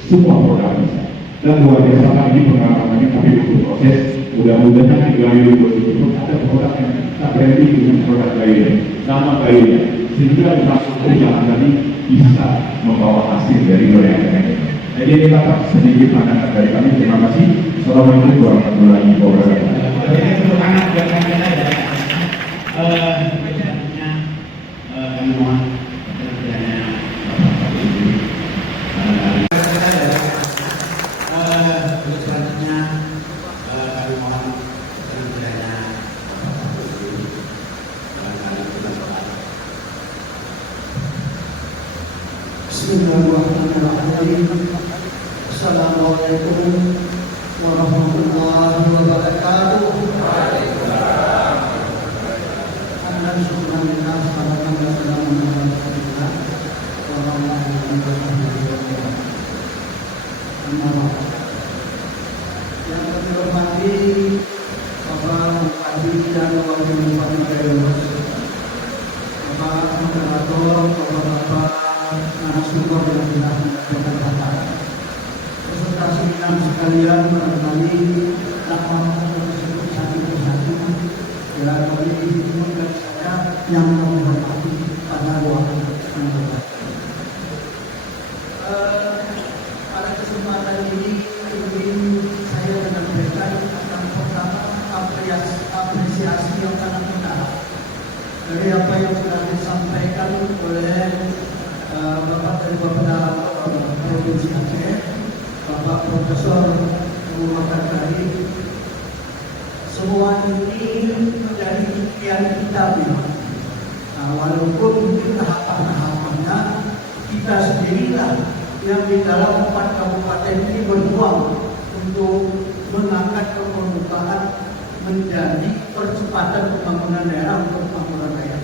semua produk bisa. Dan luar biasa ini pengalamannya tapi butuh proses. Mudah-mudahan di gayo itu ada produk yang kita branding dengan produk gayo, nama gayonya, sehingga infrastruktur jalan tadi bisa membawa hasil dari mereka. Jadi ini dapat sedikit pandangan dari kami. Terima kasih. Assalamualaikum warahmatullahi wabarakatuh. Kami mohon Bismillahirrahmanirrahim. Assalamualaikum warahmatullahi wabarakatuh. Yang kami hormati Bapak Bupati dan Wakil Bupati Gayo, Bapak Moderator, Bapak-bapak narasumber yang sudah menyampaikan kata, peserta seminar sekalian, barangkali nama tersebut satu persatu, barangkali mungkin saja yang menghormati pada waktu yang terbaik. Pada kesempatan ini ingin saya menyampaikan tentang pertama apresiasi yang sangat mendalam dari apa yang sudah disampaikan oleh Bapak dari Bapak Provinsi Aceh, Bapak Profesor Muhammad Karim. Semua ini menjadi impian kita, nah, walaupun mungkin tahapan-tahapannya kita sendirilah yang di dalam 4 kabupaten ini berjuang untuk mengangkat kemerdekaan menjadi percepatan pembangunan daerah untuk pembangunan daerah.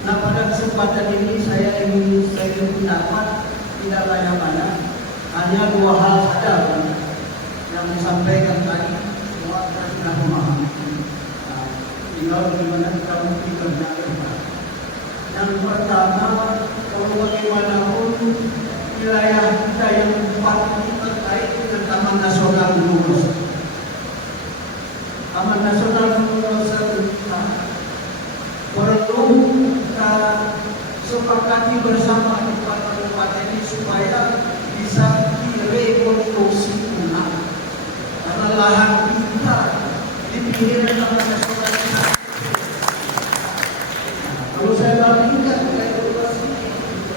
Nah, pada kesempatan ini saya ingin pendapat tidak banyak banyak, hanya dua hal saja yang disampaikan tadi. Semua kita sudah memahami. Nah, tinggal bagaimana kita mengerjakan. Yang pertama, kalau bagaimanapun wilayah kita yang paling terkait dengan Taman Nasional Gunung. Taman Nasional Gunung perlu kita sepakati bersama di kabupaten ini supaya bisa direkonstruksi ulang. Karena lahan kita di pinggir Taman Nasional kita. Kalau saya bandingkan dengan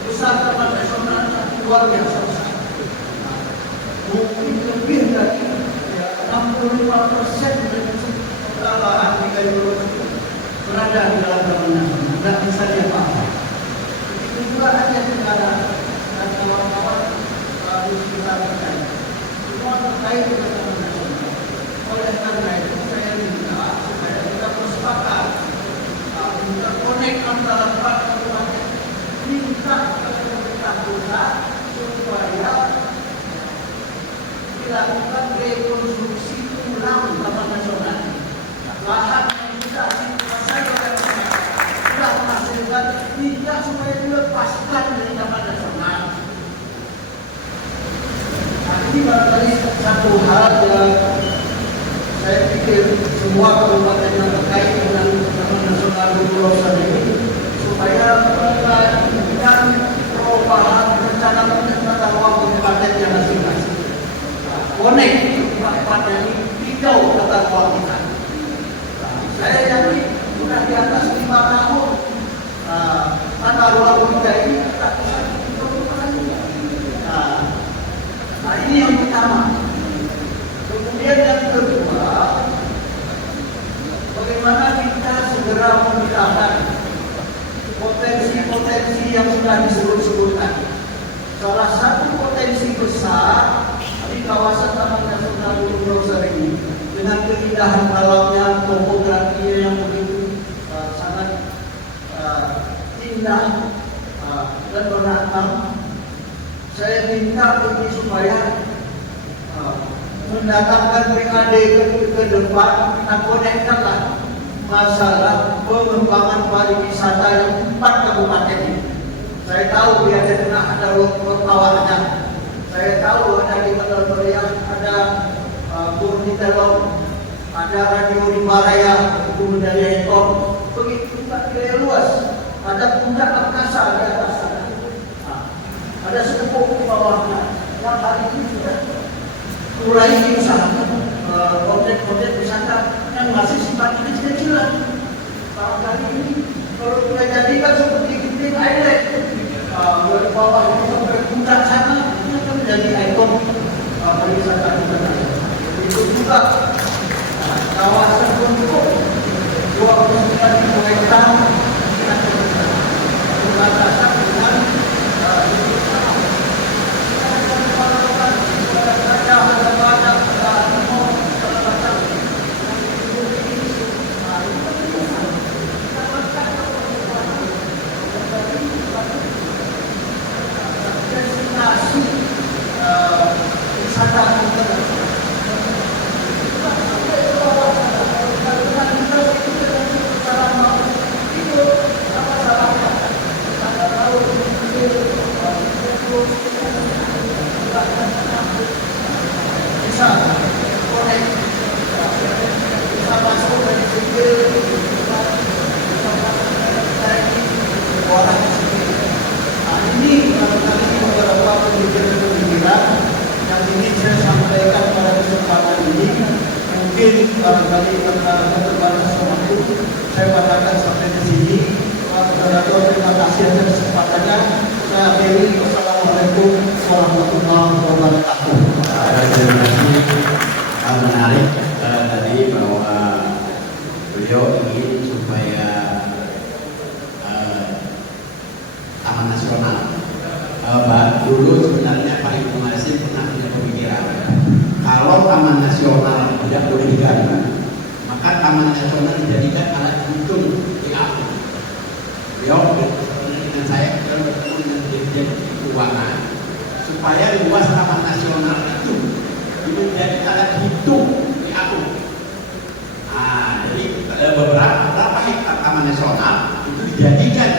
besar Taman Nasional luar biasa besar. Mungkin lebih dari 65% dari lahan di Kayu berada di dalam Taman Nasional. Tidak bisa diapa-apa. Itu juga hanya negara dan kawan-kawan harus kita percaya. Semua terkait dengan Taman Nasional. Oleh karena itu saya minta supaya kita bersepakat interkonek antara empat kabupaten, minta kepada pemerintah pusat supaya dilakukan rekonstruksi ulang Taman Nasional. Lahan yang sudah dikuasai oleh sudah menghasilkan tidak supaya dilepaskan dari Taman Nasional. Nah, ini barangkali satu hal yang saya pikir semua kabupaten yang terkait dengan Taman Nasional Gunung ini supaya melakukan perubahan rencana tata ruang kabupaten yang masing-masing. Konek kabupaten ini hijau tata ruang kita. Saya yakin sudah di atas 5 tahun tata ruang kita ini ratusan perubahan. Nah, ini yang pertama. Kemudian yang kedua, bagaimana kita segera memindahkan potensi-potensi yang sudah disebut-sebutkan. Salah satu potensi besar di kawasan Taman Nasional Gunung Leuser ini dengan keindahan alamnya, topografi yang begitu sangat indah dan menantang. Saya minta ini supaya mendatangkan PKD ke depan, kita konekkanlah masalah pengembangan pariwisata yang 4 kabupaten ini. Saya tahu di Aceh Tengah ada Lotawarnya, saya tahu ada di Bandar Meriah, ada Burni Telong, ada Radio Rimbaraya, itu menjadi ekor. Begitu juga wilayah luas, ada puncak angkasa di atas sana, ada Sekepuk di bawahnya, yang hari ini sudah mulai diusahakan objek-objek wisata yang masih sifatnya kecil-kecilan. Barangkali ini kalau kita jadikan seperti Genting Island, dari bawah ini sampai puncak sana, ini akan menjadi ikon pariwisata kita. Itu juga kawasan untuk 29 hektar kita berbatasan dengan barangkali karena terbatas waktu, saya katakan sampai di sini. Moderator, terima kasih atas kesempatannya. Saya akhiri. Wassalamualaikum warahmatullahi wabarakatuh. Terima kasih. Menarik tadi bahwa beliau ingin supaya Taman Nasional. Dulu sebenarnya Pak Ibu Masih pernah punya pemikiran kalau Taman Nasional tidak boleh diganti, maka Taman Nasional dijadikan alat hitung DAU. Beliau dengan saya bertemu dengan Dirjen Keuangan supaya luas Taman Nasional itu menjadi alat hitung DAU. Nah, jadi beberapa hektar Taman Nasional itu dijadikan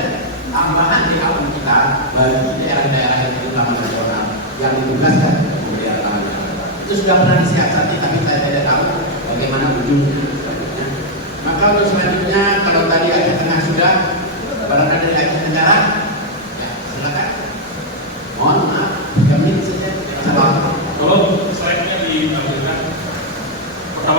tambahan DAU kita bagi daerah-daerah yang itu Taman Nasional yang ditugaskan untuk daerah Taman Nasional. Itu sudah pernah disiasati, tapi saya tidak tahu bagaimana ujungnya. Maka untuk selanjutnya, kalau tadi Aceh Tengah sudah, barangkali dari Aceh Tenggara, ya silakan. Mohon maaf, 3 menit saja. Kalau slide-nya di